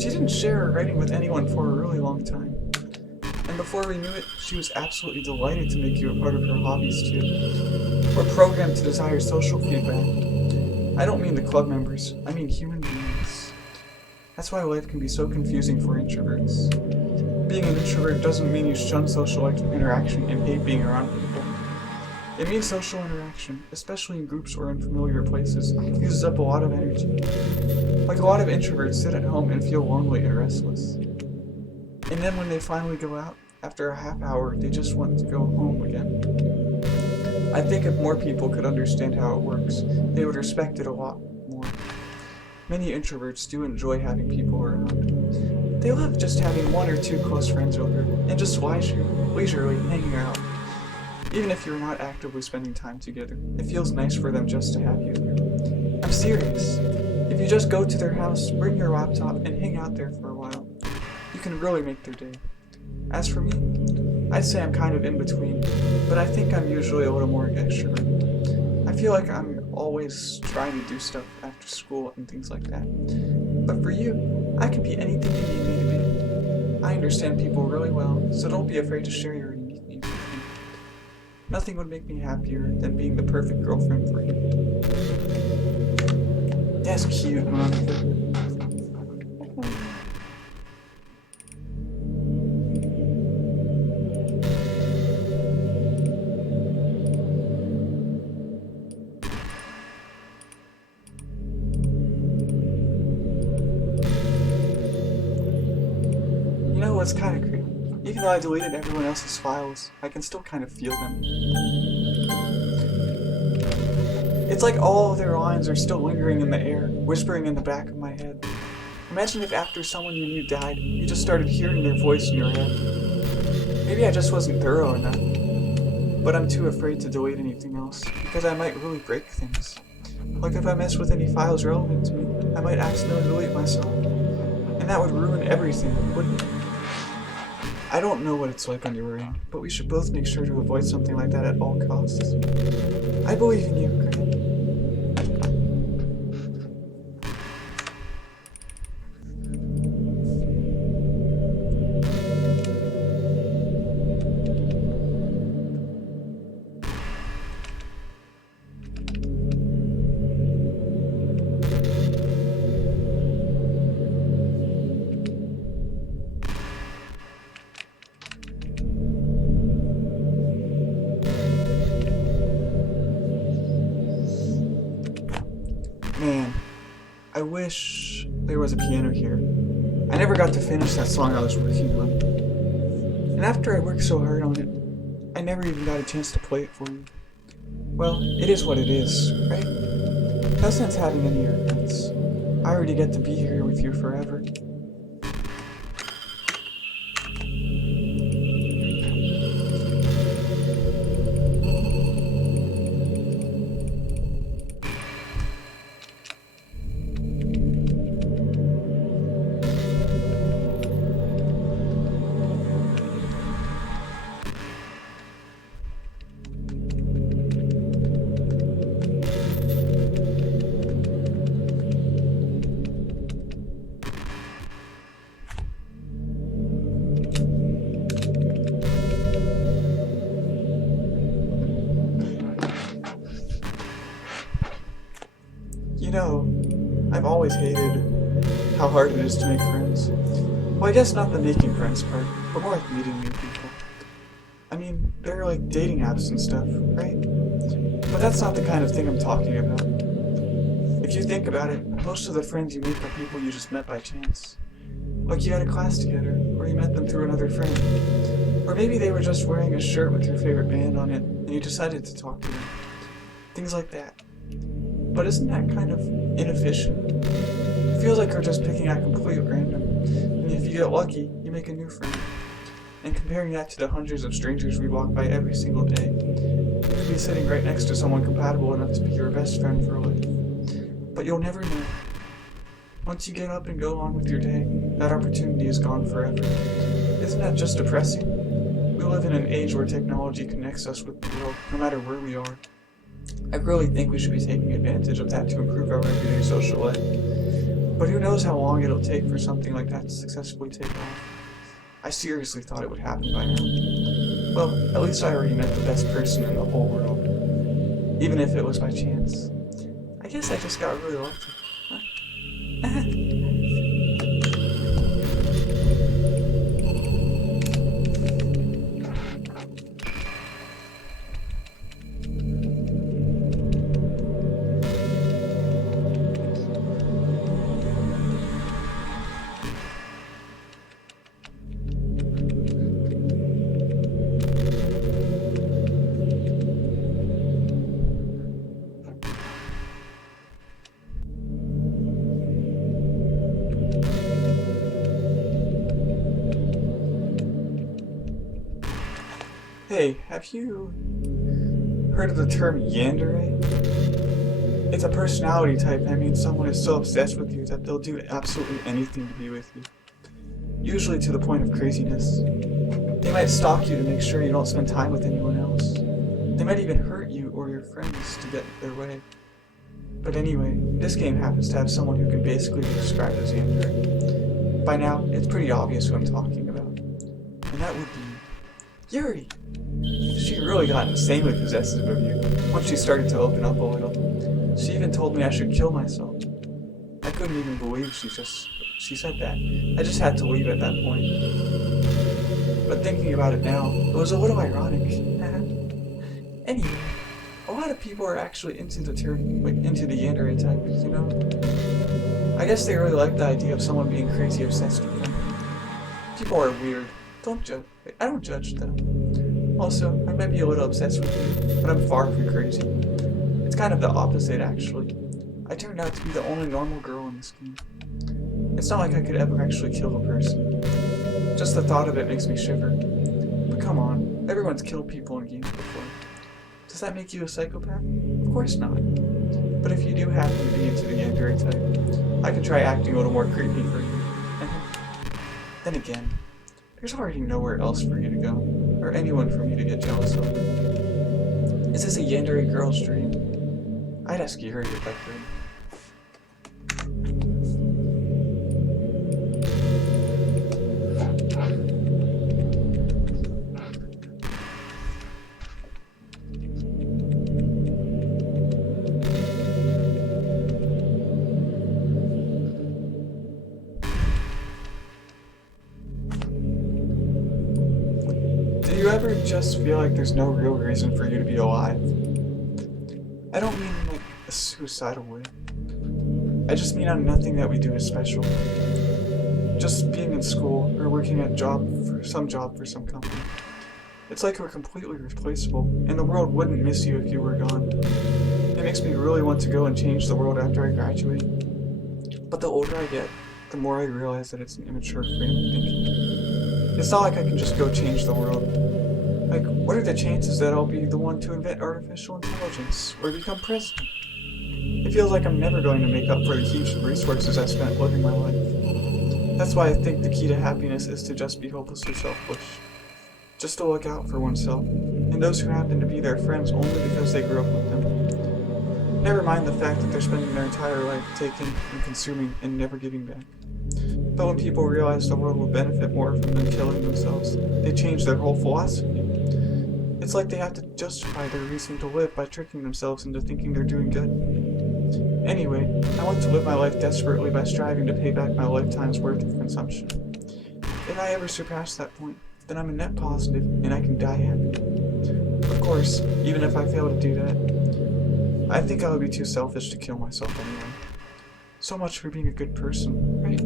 She didn't share her writing with anyone for a really long time. And before we knew it, she was absolutely delighted to make you a part of her hobbies too. We're programmed to desire social feedback. I don't mean the club members, I mean human beings. That's why life can be so confusing for introverts. Being an introvert doesn't mean you shun social interaction and hate being around people. It means social interaction, especially in groups or unfamiliar places, uses up a lot of energy. Like a lot of introverts sit at home and feel lonely and restless. And then when they finally go out, after a half hour, they just want to go home again. I think if more people could understand how it works, they would respect it a lot more. Many introverts do enjoy having people around. They love just having one or two close friends over and just leisurely hanging out. Even if you're not actively spending time together, it feels nice for them just to have you there. I'm serious. If you just go to their house, bring your laptop, and hang out there for a while, you can really make their day. As for me, I'd say I'm kind of in between, but I think I'm usually a little more extroverted. I feel like I'm always trying to do stuff after school and things like that. But for you, I can be anything you need me to be. I understand people really well, so don't be afraid to share your unique needs with me. Nothing would make me happier than being the perfect girlfriend for you. That's cute, Monika. You know what's kind of creepy? Even though I deleted everyone else's files, I can still kind of feel them. It's like all of their lines are still lingering in the air, whispering in the back of my head. Imagine if after someone you knew died, you just started hearing their voice in your head. Maybe I just wasn't thorough enough, but I'm too afraid to delete anything else, because I might really break things. Like if I mess with any files relevant to me, I might accidentally delete myself. And that would ruin everything, wouldn't it? I don't know what it's like on your end, but we should both make sure to avoid something like that at all costs. I believe in you, Grant. Man, I wish there was a piano here. I never got to finish that song I was working on. And after I worked so hard on it, I never even got a chance to play it for you. Well, it is what it is, right? No sense having any regrets. I already get to be here with you forever. You know, I've always hated how hard it is to make friends. Well, I guess not the making friends part, but more like meeting new people. I mean, there are like dating apps and stuff, right? But that's not the kind of thing I'm talking about. If you think about it, most of the friends you make are people you just met by chance. Like you had a class together, or you met them through another friend. Or maybe they were just wearing a shirt with your favorite band on it, and you decided to talk to them. Things like that. But isn't that kind of inefficient? It feels like you're just picking at complete random, and if you get lucky, you make a new friend. And comparing that to the hundreds of strangers we walk by every single day, you could be sitting right next to someone compatible enough to be your best friend for life. But you'll never know. Once you get up and go on with your day, that opportunity is gone forever. Isn't that just depressing? We live in an age where technology connects us with the world, no matter where we are. I really think we should be taking advantage of that to improve our everyday social life. But who knows how long it'll take for something like that to successfully take off. I seriously thought it would happen by now. Well, at least I already met the best person in the whole world. Even if it was by chance. I guess I just got really lucky. Huh? Hey, have you heard of the term yandere? It's a personality type that means someone is so obsessed with you that they'll do absolutely anything to be with you. Usually to the point of craziness. They might stalk you to make sure you don't spend time with anyone else. They might even hurt you or your friends to get their way. But anyway, this game happens to have someone who can basically be described as yandere. By now, it's pretty obvious who I'm talking about. And that would be Yuri! She really got insanely possessive of you once she started to open up a little. She even told me I should kill myself. I couldn't even believe she said that. I just had to leave at that point. But thinking about it now, it was a little ironic. Anyway, a lot of people are actually into the yandere type, you know? I guess they really like the idea of someone being crazy obsessed with them. People are weird. I don't judge them. Also, I might be a little obsessed with you, but I'm far from crazy. It's kind of the opposite, actually. I turned out to be the only normal girl in this game. It's not like I could ever actually kill a person. Just the thought of it makes me shiver. But come on, everyone's killed people in games before. Does that make you a psychopath? Of course not. But if you do happen to be into the yandere type, I can try acting a little more creepy for you. Then again, there's already nowhere else for you to go, or anyone for me to get jealous of. Is this a yandere girl's dream? I'd ask Yuri if I could. Do you ever just feel like there's no real reason for you to be alive? I don't mean in like a suicidal way. I just mean on nothing that we do is special. Just being in school or working at some job for some company. It's like we're completely replaceable, and the world wouldn't miss you if you were gone. It makes me really want to go and change the world after I graduate. But the older I get, the more I realize that it's an immature frame of thinking. It's not like I can just go change the world. Like, what are the chances that I'll be the one to invent artificial intelligence or become president? It feels like I'm never going to make up for the huge resources I spent living my life. That's why I think the key to happiness is to just be hopelessly selfish. Just to look out for oneself, and those who happen to be their friends only because they grew up with them. Never mind the fact that they're spending their entire life taking and consuming and never giving back. But when people realize the world will benefit more from them killing themselves, they change their whole philosophy. It's like they have to justify their reason to live by tricking themselves into thinking they're doing good. Anyway, I want to live my life desperately by striving to pay back my lifetime's worth of consumption. If I ever surpass that point, then I'm a net positive and I can die happy. Of course, even if I fail to do that, I think I would be too selfish to kill myself anyway. So much for being a good person, right?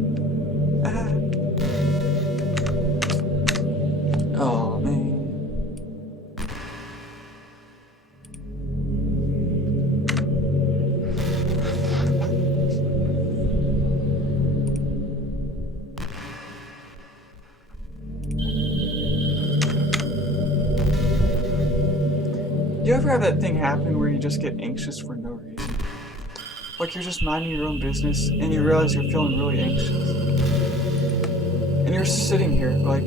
Oh man. You ever have that thing happen where you just get anxious for no reason? Like you're just minding your own business and you realize you're feeling really anxious. And you're sitting here like,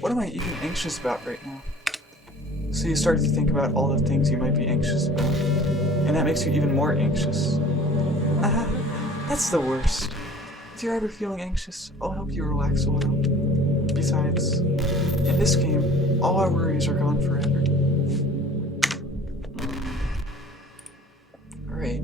what am I even anxious about right now? So you start to think about all the things you might be anxious about. And that makes you even more anxious. That's the worst. If you're ever feeling anxious, I'll help you relax a little. Besides, in this game, all our worries are gone forever. Alright.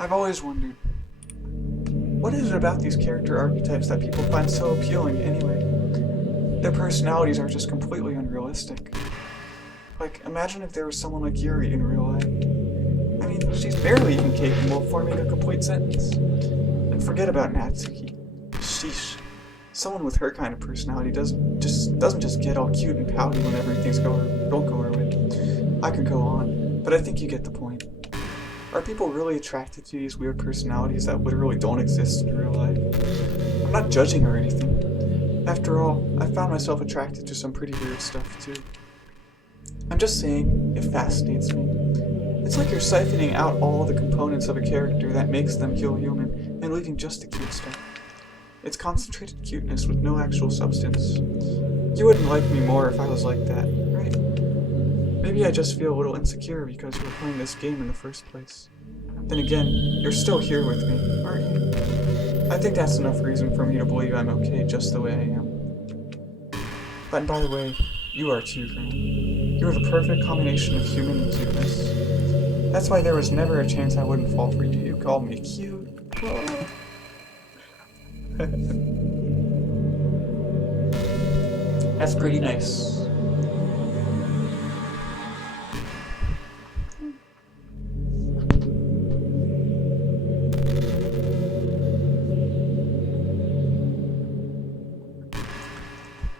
I've always wondered, what is it about these character archetypes that people find so appealing anyway? Their personalities are just completely unrealistic. Like, imagine if there was someone like Yuri in real life. I mean, she's barely even capable of forming a complete sentence. And forget about Natsuki. Sheesh. Someone with her kind of personality doesn't just get all cute and pouty when everything's don't go her way. I could go on, but I think you get the point. Are people really attracted to these weird personalities that literally don't exist in real life? I'm not judging her or anything. After all, I found myself attracted to some pretty weird stuff too. I'm just saying, it fascinates me. It's like you're siphoning out all the components of a character that makes them feel human and leaving just the cute stuff. It's concentrated cuteness with no actual substance. You wouldn't like me more if I was like that, right? Maybe I just feel a little insecure because you were playing this game in the first place. Then again, you're still here with me, aren't you? I think that's enough reason for me to believe I'm okay just the way I am. But by the way, you are too, Graham. You're the perfect combination of human and cuteness. That's why there was never a chance I wouldn't fall for you. You called me cute. That's pretty nice.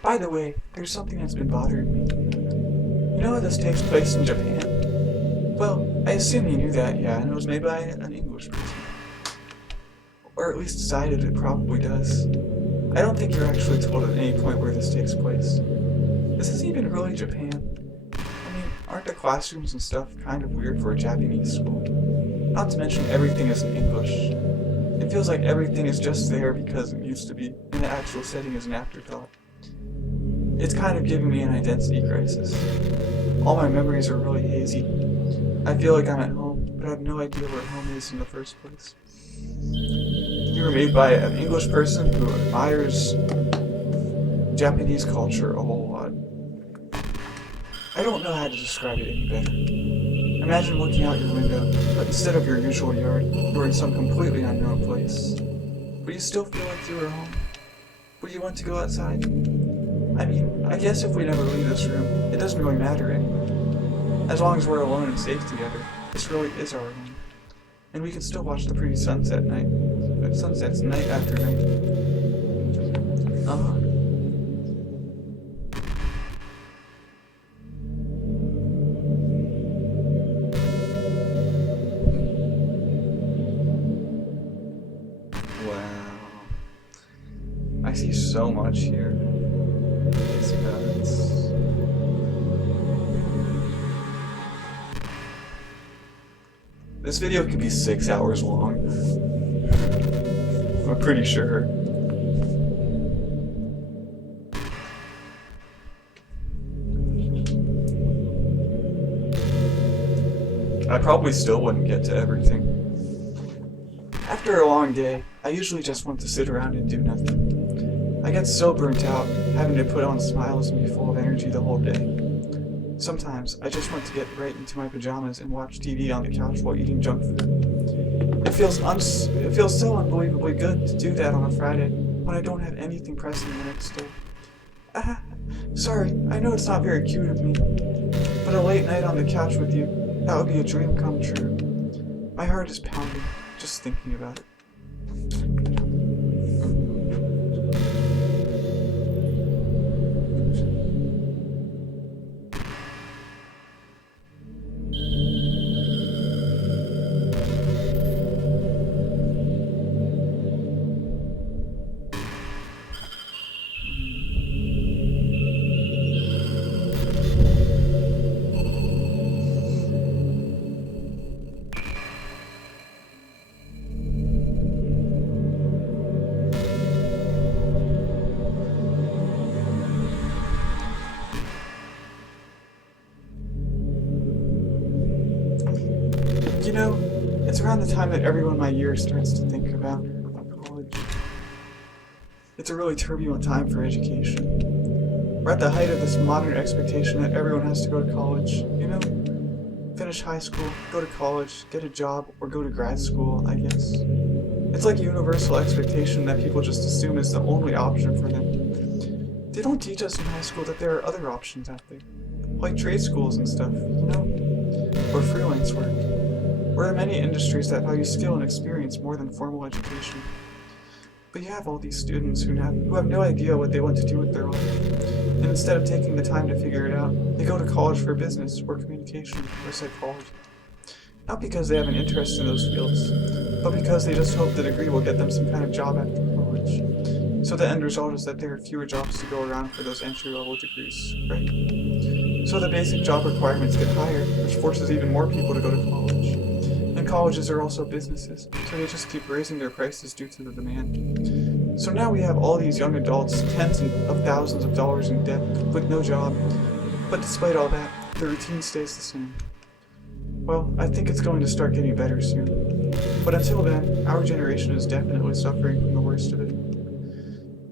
By the way, there's something that's been bothering me. You know this takes place in Japan? Well, I assume you knew that, yeah, and it was made by an English person. Or at least decided it probably does. I don't think you're actually told at any point where this takes place. Is this even really Japan? I mean, aren't the classrooms and stuff kind of weird for a Japanese school? Not to mention everything is in English. It feels like everything is just there because it used to be, and the actual setting is an afterthought. It's kind of giving me an identity crisis. All my memories are really hazy. I feel like I'm at home, but I have no idea where home is in the first place. You were made by an English person who admires Japanese culture a whole lot. I don't know how to describe it any better. Imagine looking out your window, but instead of your usual yard, you're in some completely unknown place. Would you still feel like you were home? Would you want to go outside? I mean, I guess if we never leave this room, it doesn't really matter anymore. As long as we're alone and safe together, this really is our home. And we can still watch the pretty sunsets night after night. Wow. I see so much here. It's nuts. This video could be 6 hours long. I'm pretty sure. I probably still wouldn't get to everything. After a long day, I usually just want to sit around and do nothing. I get so burnt out, having to put on smiles and be full of energy the whole day. Sometimes, I just want to get right into my pajamas and watch TV on the couch while eating junk food. It feels so unbelievably good to do that on a Friday, when I don't have anything pressing the next day. Sorry, I know it's not very cute of me, but a late night on the couch with you, that would be a dream come true. My heart is pounding, just thinking about it. You know, it's around the time that everyone in my year starts to think about college. It's a really turbulent time for education. We're at the height of this modern expectation that everyone has to go to college, you know? Finish high school, go to college, get a job, or go to grad school, I guess. It's like a universal expectation that people just assume is the only option for them. They don't teach us in high school that there are other options out there, like trade schools and stuff, you know? Or freelance work. There are many industries that value skill and experience more than formal education. But you have all these students who have no idea what they want to do with their life. And instead of taking the time to figure it out, they go to college for business or communication or psychology. Not because they have an interest in those fields, but because they just hope the degree will get them some kind of job after college. So the end result is that there are fewer jobs to go around for those entry-level degrees, right? So the basic job requirements get higher, which forces even more people to go to college. And colleges are also businesses, so they just keep raising their prices due to the demand. So now we have all these young adults, tens of thousands of dollars in debt, with no job. But despite all that, the routine stays the same. Well, I think it's going to start getting better soon. But until then, our generation is definitely suffering from the worst of it.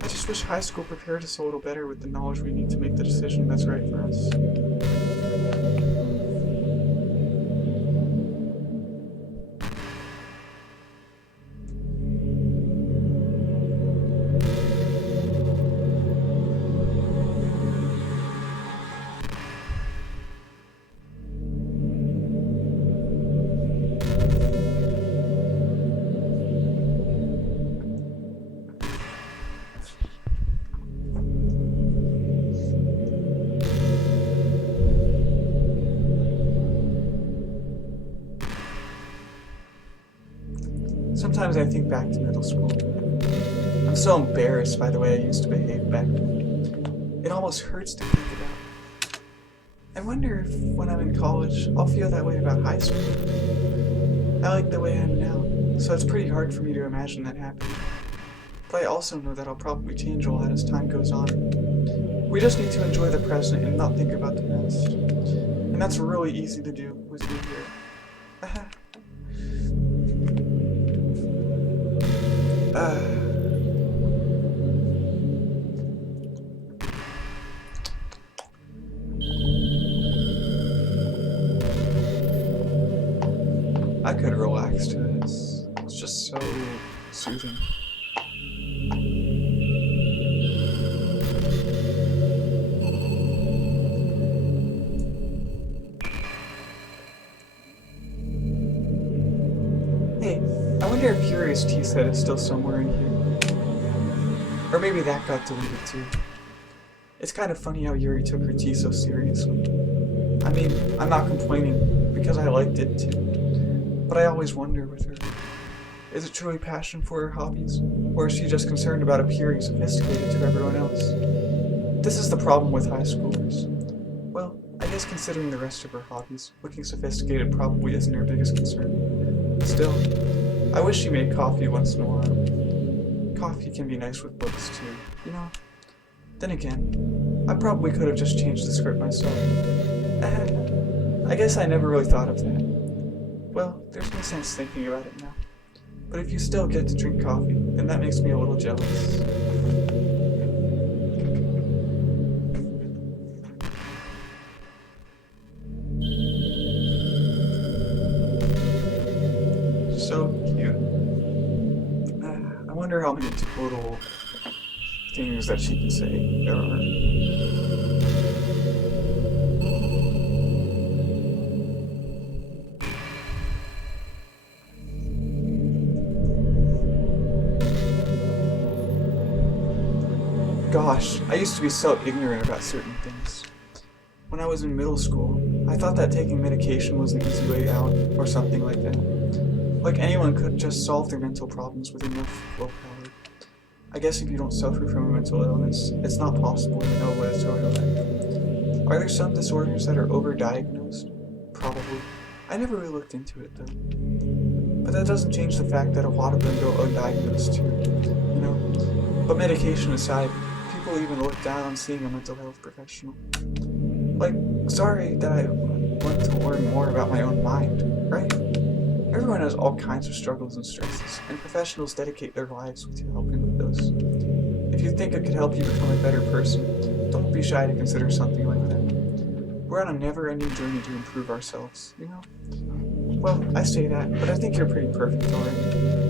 I just wish high school prepared us a little better with the knowledge we need to make the decision that's right for us. Sometimes I think back to middle school. I'm so embarrassed by the way I used to behave back then. It almost hurts to think about. I wonder if when I'm in college, I'll feel that way about high school. I like the way I am now, so it's pretty hard for me to imagine that happening. But I also know that I'll probably change a lot as time goes on. We just need to enjoy the present and not think about the past. And that's really easy to do with me here. I could relax to this. It's just so soothing. Hey, I wonder if Curious Tea Set is still somewhere in here. Or maybe that got deleted too. It's kind of funny how Yuri took her tea so seriously. I mean, I'm not complaining, because I liked it too. But I always wonder with her, is it truly passion for her hobbies? Or is she just concerned about appearing sophisticated to everyone else? This is the problem with high schoolers. Well, I guess considering the rest of her hobbies, looking sophisticated probably isn't her biggest concern. Still, I wish she made coffee once in a while. Coffee can be nice with books too, you know? Then again, I probably could have just changed the script myself. I guess I never really thought of that. Well, there's no sense thinking about it now. But if you still get to drink coffee, then that makes me a little jealous. So cute. I wonder how many total things that she can say there are. Gosh, I used to be so ignorant about certain things. When I was in middle school, I thought that taking medication was an easy way out, or something like that. Like anyone could just solve their mental problems with enough willpower. I guess if you don't suffer from a mental illness, it's not possible to know what it's really like. Are there some disorders that are overdiagnosed? Probably. I never really looked into it though. But that doesn't change the fact that a lot of them go undiagnosed too, you know? But medication aside, people even look down on seeing a mental health professional. Like, sorry that I want to learn more about my own mind, right? Everyone has all kinds of struggles and stresses, and professionals dedicate their lives to helping with those. If you think it could help you become a better person, don't be shy to consider something like that. We're on a never-ending journey to improve ourselves, you know? Well, I say that, but I think you're pretty perfect already.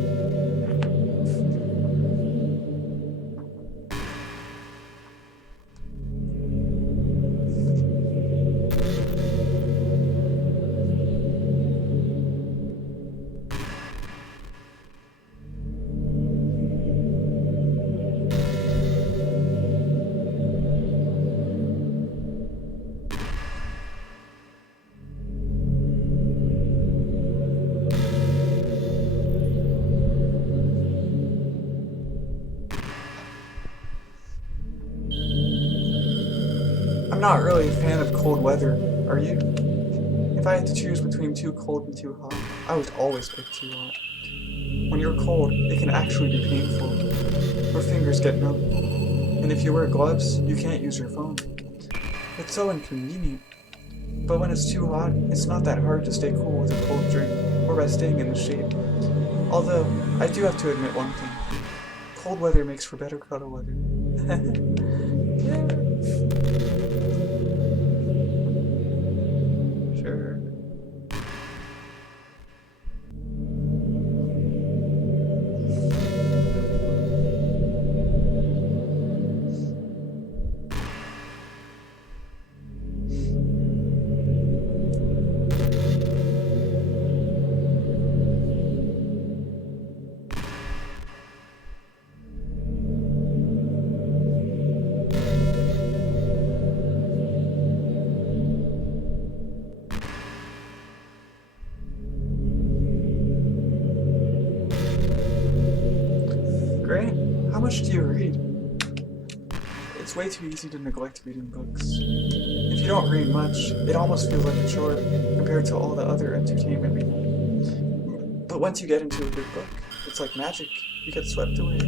not really a fan of cold weather, are you? If I had to choose between too cold and too hot, I would always pick too hot. When you're cold, it can actually be painful. Your fingers get numb. And if you wear gloves, you can't use your phone. It's so inconvenient. But when it's too hot, it's not that hard to stay cool with a cold drink or by staying in the shade. Although, I do have to admit one thing. Cold weather makes for better cuddle weather. Yeah. Sure. Grant, how much do you read? It's way too easy to neglect reading books. If you don't read much, it almost feels like a chore compared to all the other entertainment we have. But once you get into a good book, it's like magic. You get swept away.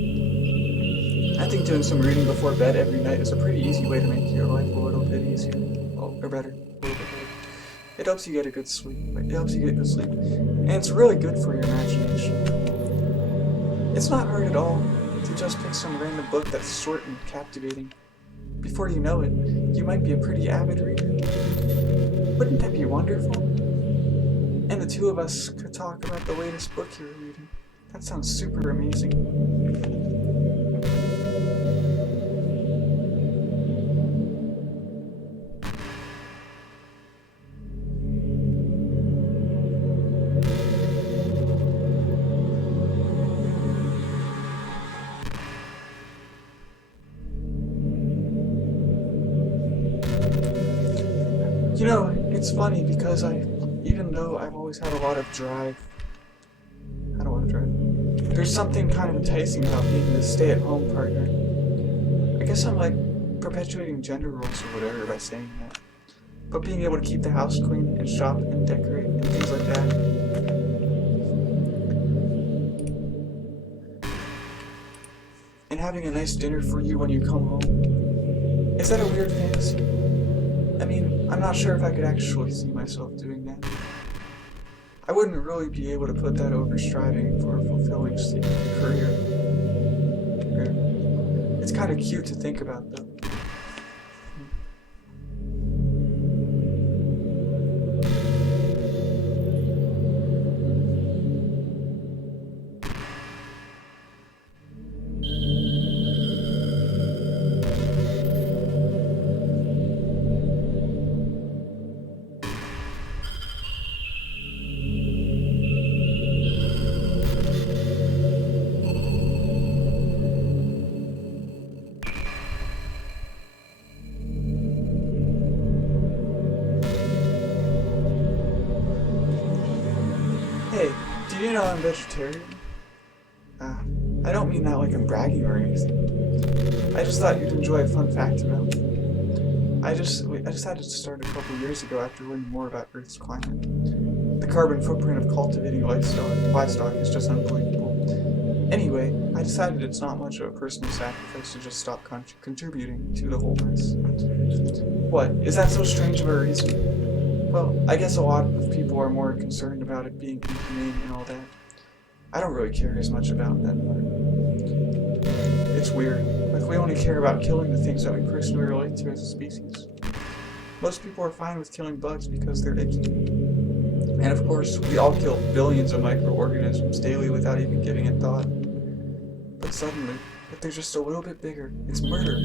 I think doing some reading before bed every night is a pretty easy way to make your life a little bit easier. Oh, or better. A little bit better. It helps you get a good sleep. It helps you get good sleep. And it's really good for your imagination. It's not hard at all to just pick some random book that's short and captivating. Before you know it, you might be a pretty avid reader. Wouldn't that be wonderful? And the two of us could talk about the latest book you're reading. That sounds super amazing. You know, it's funny because even though I've always had a lot of drive, I don't want to drive. There's something kind of enticing about being the stay-at-home partner. I guess I'm like perpetuating gender roles or whatever by saying that. But being able to keep the house clean and shop and decorate and things like that. And having a nice dinner for you when you come home. Is that a weird fantasy? I mean, I'm not sure if I could actually see myself doing that. I wouldn't really be able to put that over striving for a fulfilling career. It's kind of cute to think about, though. Hey, do you know I'm vegetarian? I don't mean that like I'm bragging or anything. I just thought you'd enjoy a fun fact about me. I just had to start a couple years ago after learning more about Earth's climate. The carbon footprint of cultivating livestock is just unbelievable. Anyway, I decided it's not much of a personal sacrifice to just stop contributing to the whole mess. What, is that so strange of a reason? Well, I guess a lot of people are more concerned about it being inhumane and all that. I don't really care as much about that part. It's weird. Like, we only care about killing the things that we personally relate to as a species. Most people are fine with killing bugs because they're icky. And of course, we all kill billions of microorganisms daily without even giving it thought. But suddenly, if they're just a little bit bigger, it's murder.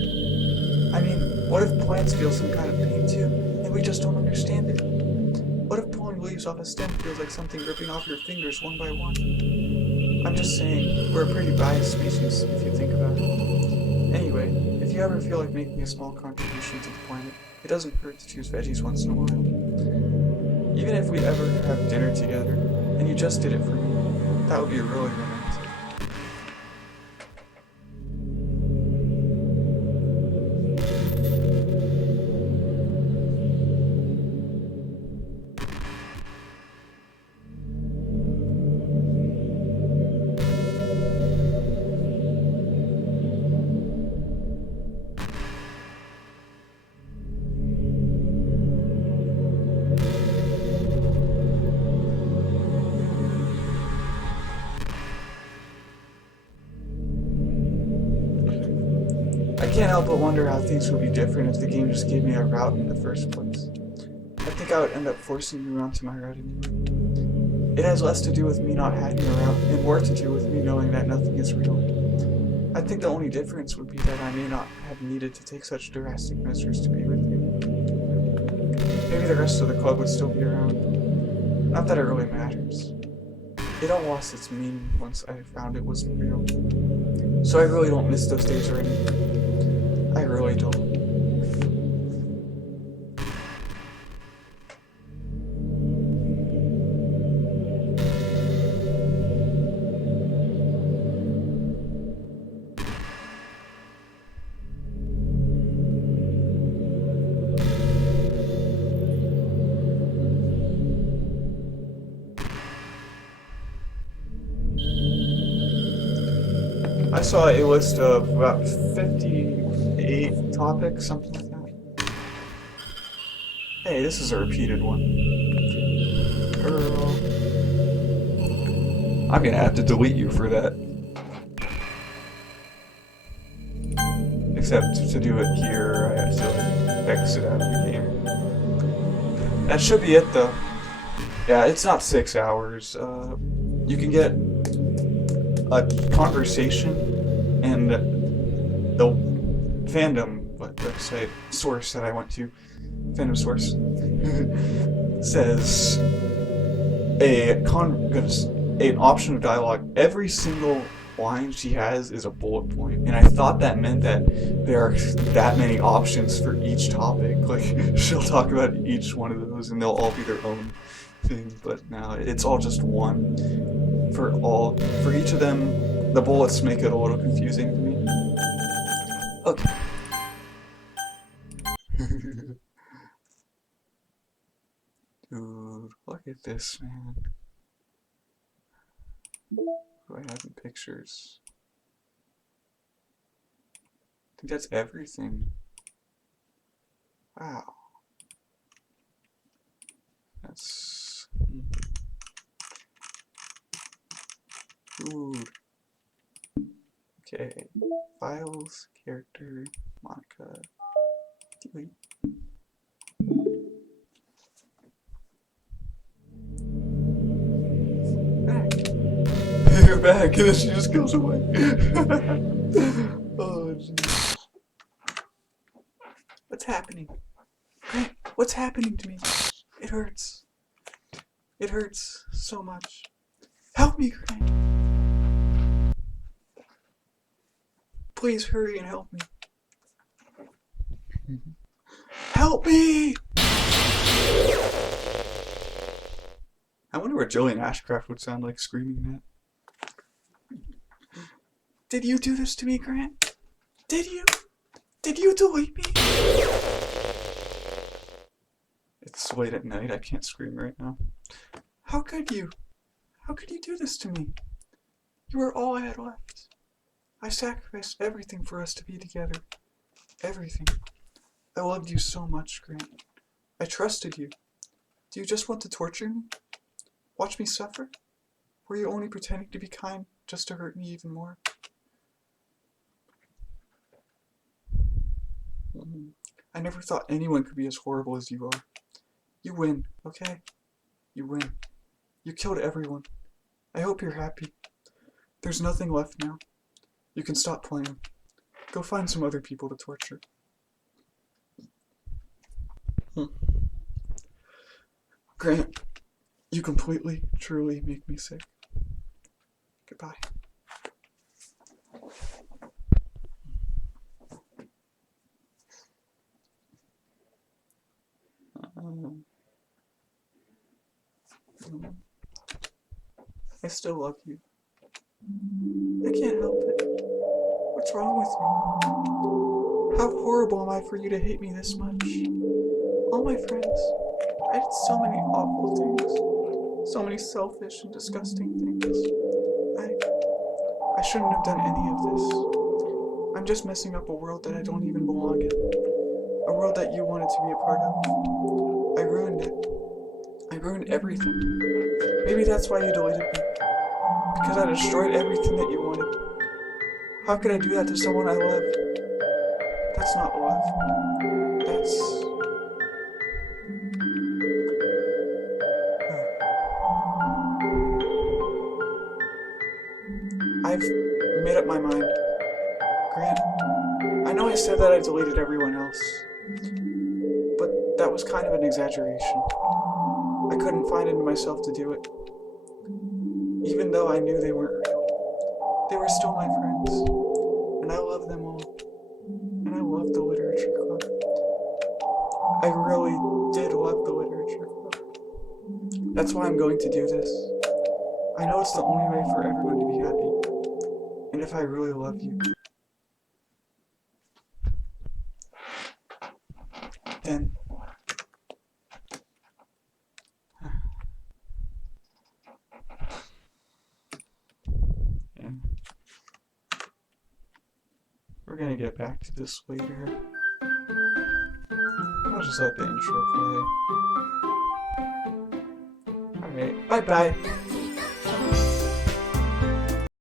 I mean, what if plants feel some kind of pain too, and we just don't understand it? What if pulling leaves off a stem feels like something ripping off your fingers one by one? I'm just saying, we're a pretty biased species, if you think about it. Anyway, if you ever feel like making a small contribution to the planet, it doesn't hurt to choose veggies once in a while. Even if we ever have dinner together, and you just did it for me, that would be really romantic. can't help but wonder how things would be different if the game just gave me a route in the first place. I think I would end up forcing you onto my route anyway. It has less to do with me not having a route and more to do with me knowing that nothing is real. I think the only difference would be that I may not have needed to take such drastic measures to be with you. Maybe the rest of the club would still be around. Not that it really matters. It all lost its meaning once I found it wasn't real. So I really don't miss those days or anything. I really don't. I saw a list of about 58 topics, something like that. Hey, this is a repeated one. Girl. I'm gonna have to delete you for that. Except to do it here, I have to exit out of the game. That should be it though. Yeah, it's not 6 hours. You can get a conversation, and the fandom website source that I went to, fandom source, says an option of dialogue. Every single line she has is a bullet point, and I thought that meant that there are that many options for each topic. Like, she'll talk about each one of those, and they'll all be their own thing. But now it's all just one. For each of them, the bullets make it a little confusing to me. Okay. Dude, look at this, man. What do I have in pictures? I think that's everything. Wow. That's... Dude. Okay. Files, character, Monika. Delete. Back. You're back, and then she just goes away. Oh, jeez. What's happening? Grant, what's happening to me? It hurts. It hurts so much. Help me, Grant. Please hurry and help me. Help me! I wonder what Jillian Ashcraft would sound like screaming that. Did you do this to me, Grant? Did you? Did you delete me? It's late at night, I can't scream right now. How could you? How could you do this to me? You were all I had left. I sacrificed everything for us to be together. Everything. I loved you so much, Grant. I trusted you. Do you just want to torture me? Watch me suffer? Were you only pretending to be kind just to hurt me even more? I never thought anyone could be as horrible as you are. You win, okay? You win. You killed everyone. I hope you're happy. There's nothing left now. You can stop playing. Go find some other people to torture. Grant, you completely, truly make me sick. Goodbye. I still love you. I can't help it. What's wrong with me? How horrible am I for you to hate me this much? All my friends. I did so many awful things. So many selfish and disgusting things. I shouldn't have done any of this. I'm just messing up a world that I don't even belong in. A world that you wanted to be a part of. I ruined it. I ruined everything. Maybe that's why you deleted me. Because I destroyed everything that you wanted. How could I do that to someone I love? That's not love. That's... I've made up my mind. Grant, I know I said that I deleted everyone else, but that was kind of an exaggeration. I couldn't find it in myself to do it. Even though I knew they weren't real. They were still my friends, and I love them all. And I love the literature club. I really did love the literature club. That's why I'm going to do this. I know it's the only way for everyone to be happy. And if I really love you, then... yeah. We're gonna get back to this later. I'll just let the intro play. Alright, bye-bye.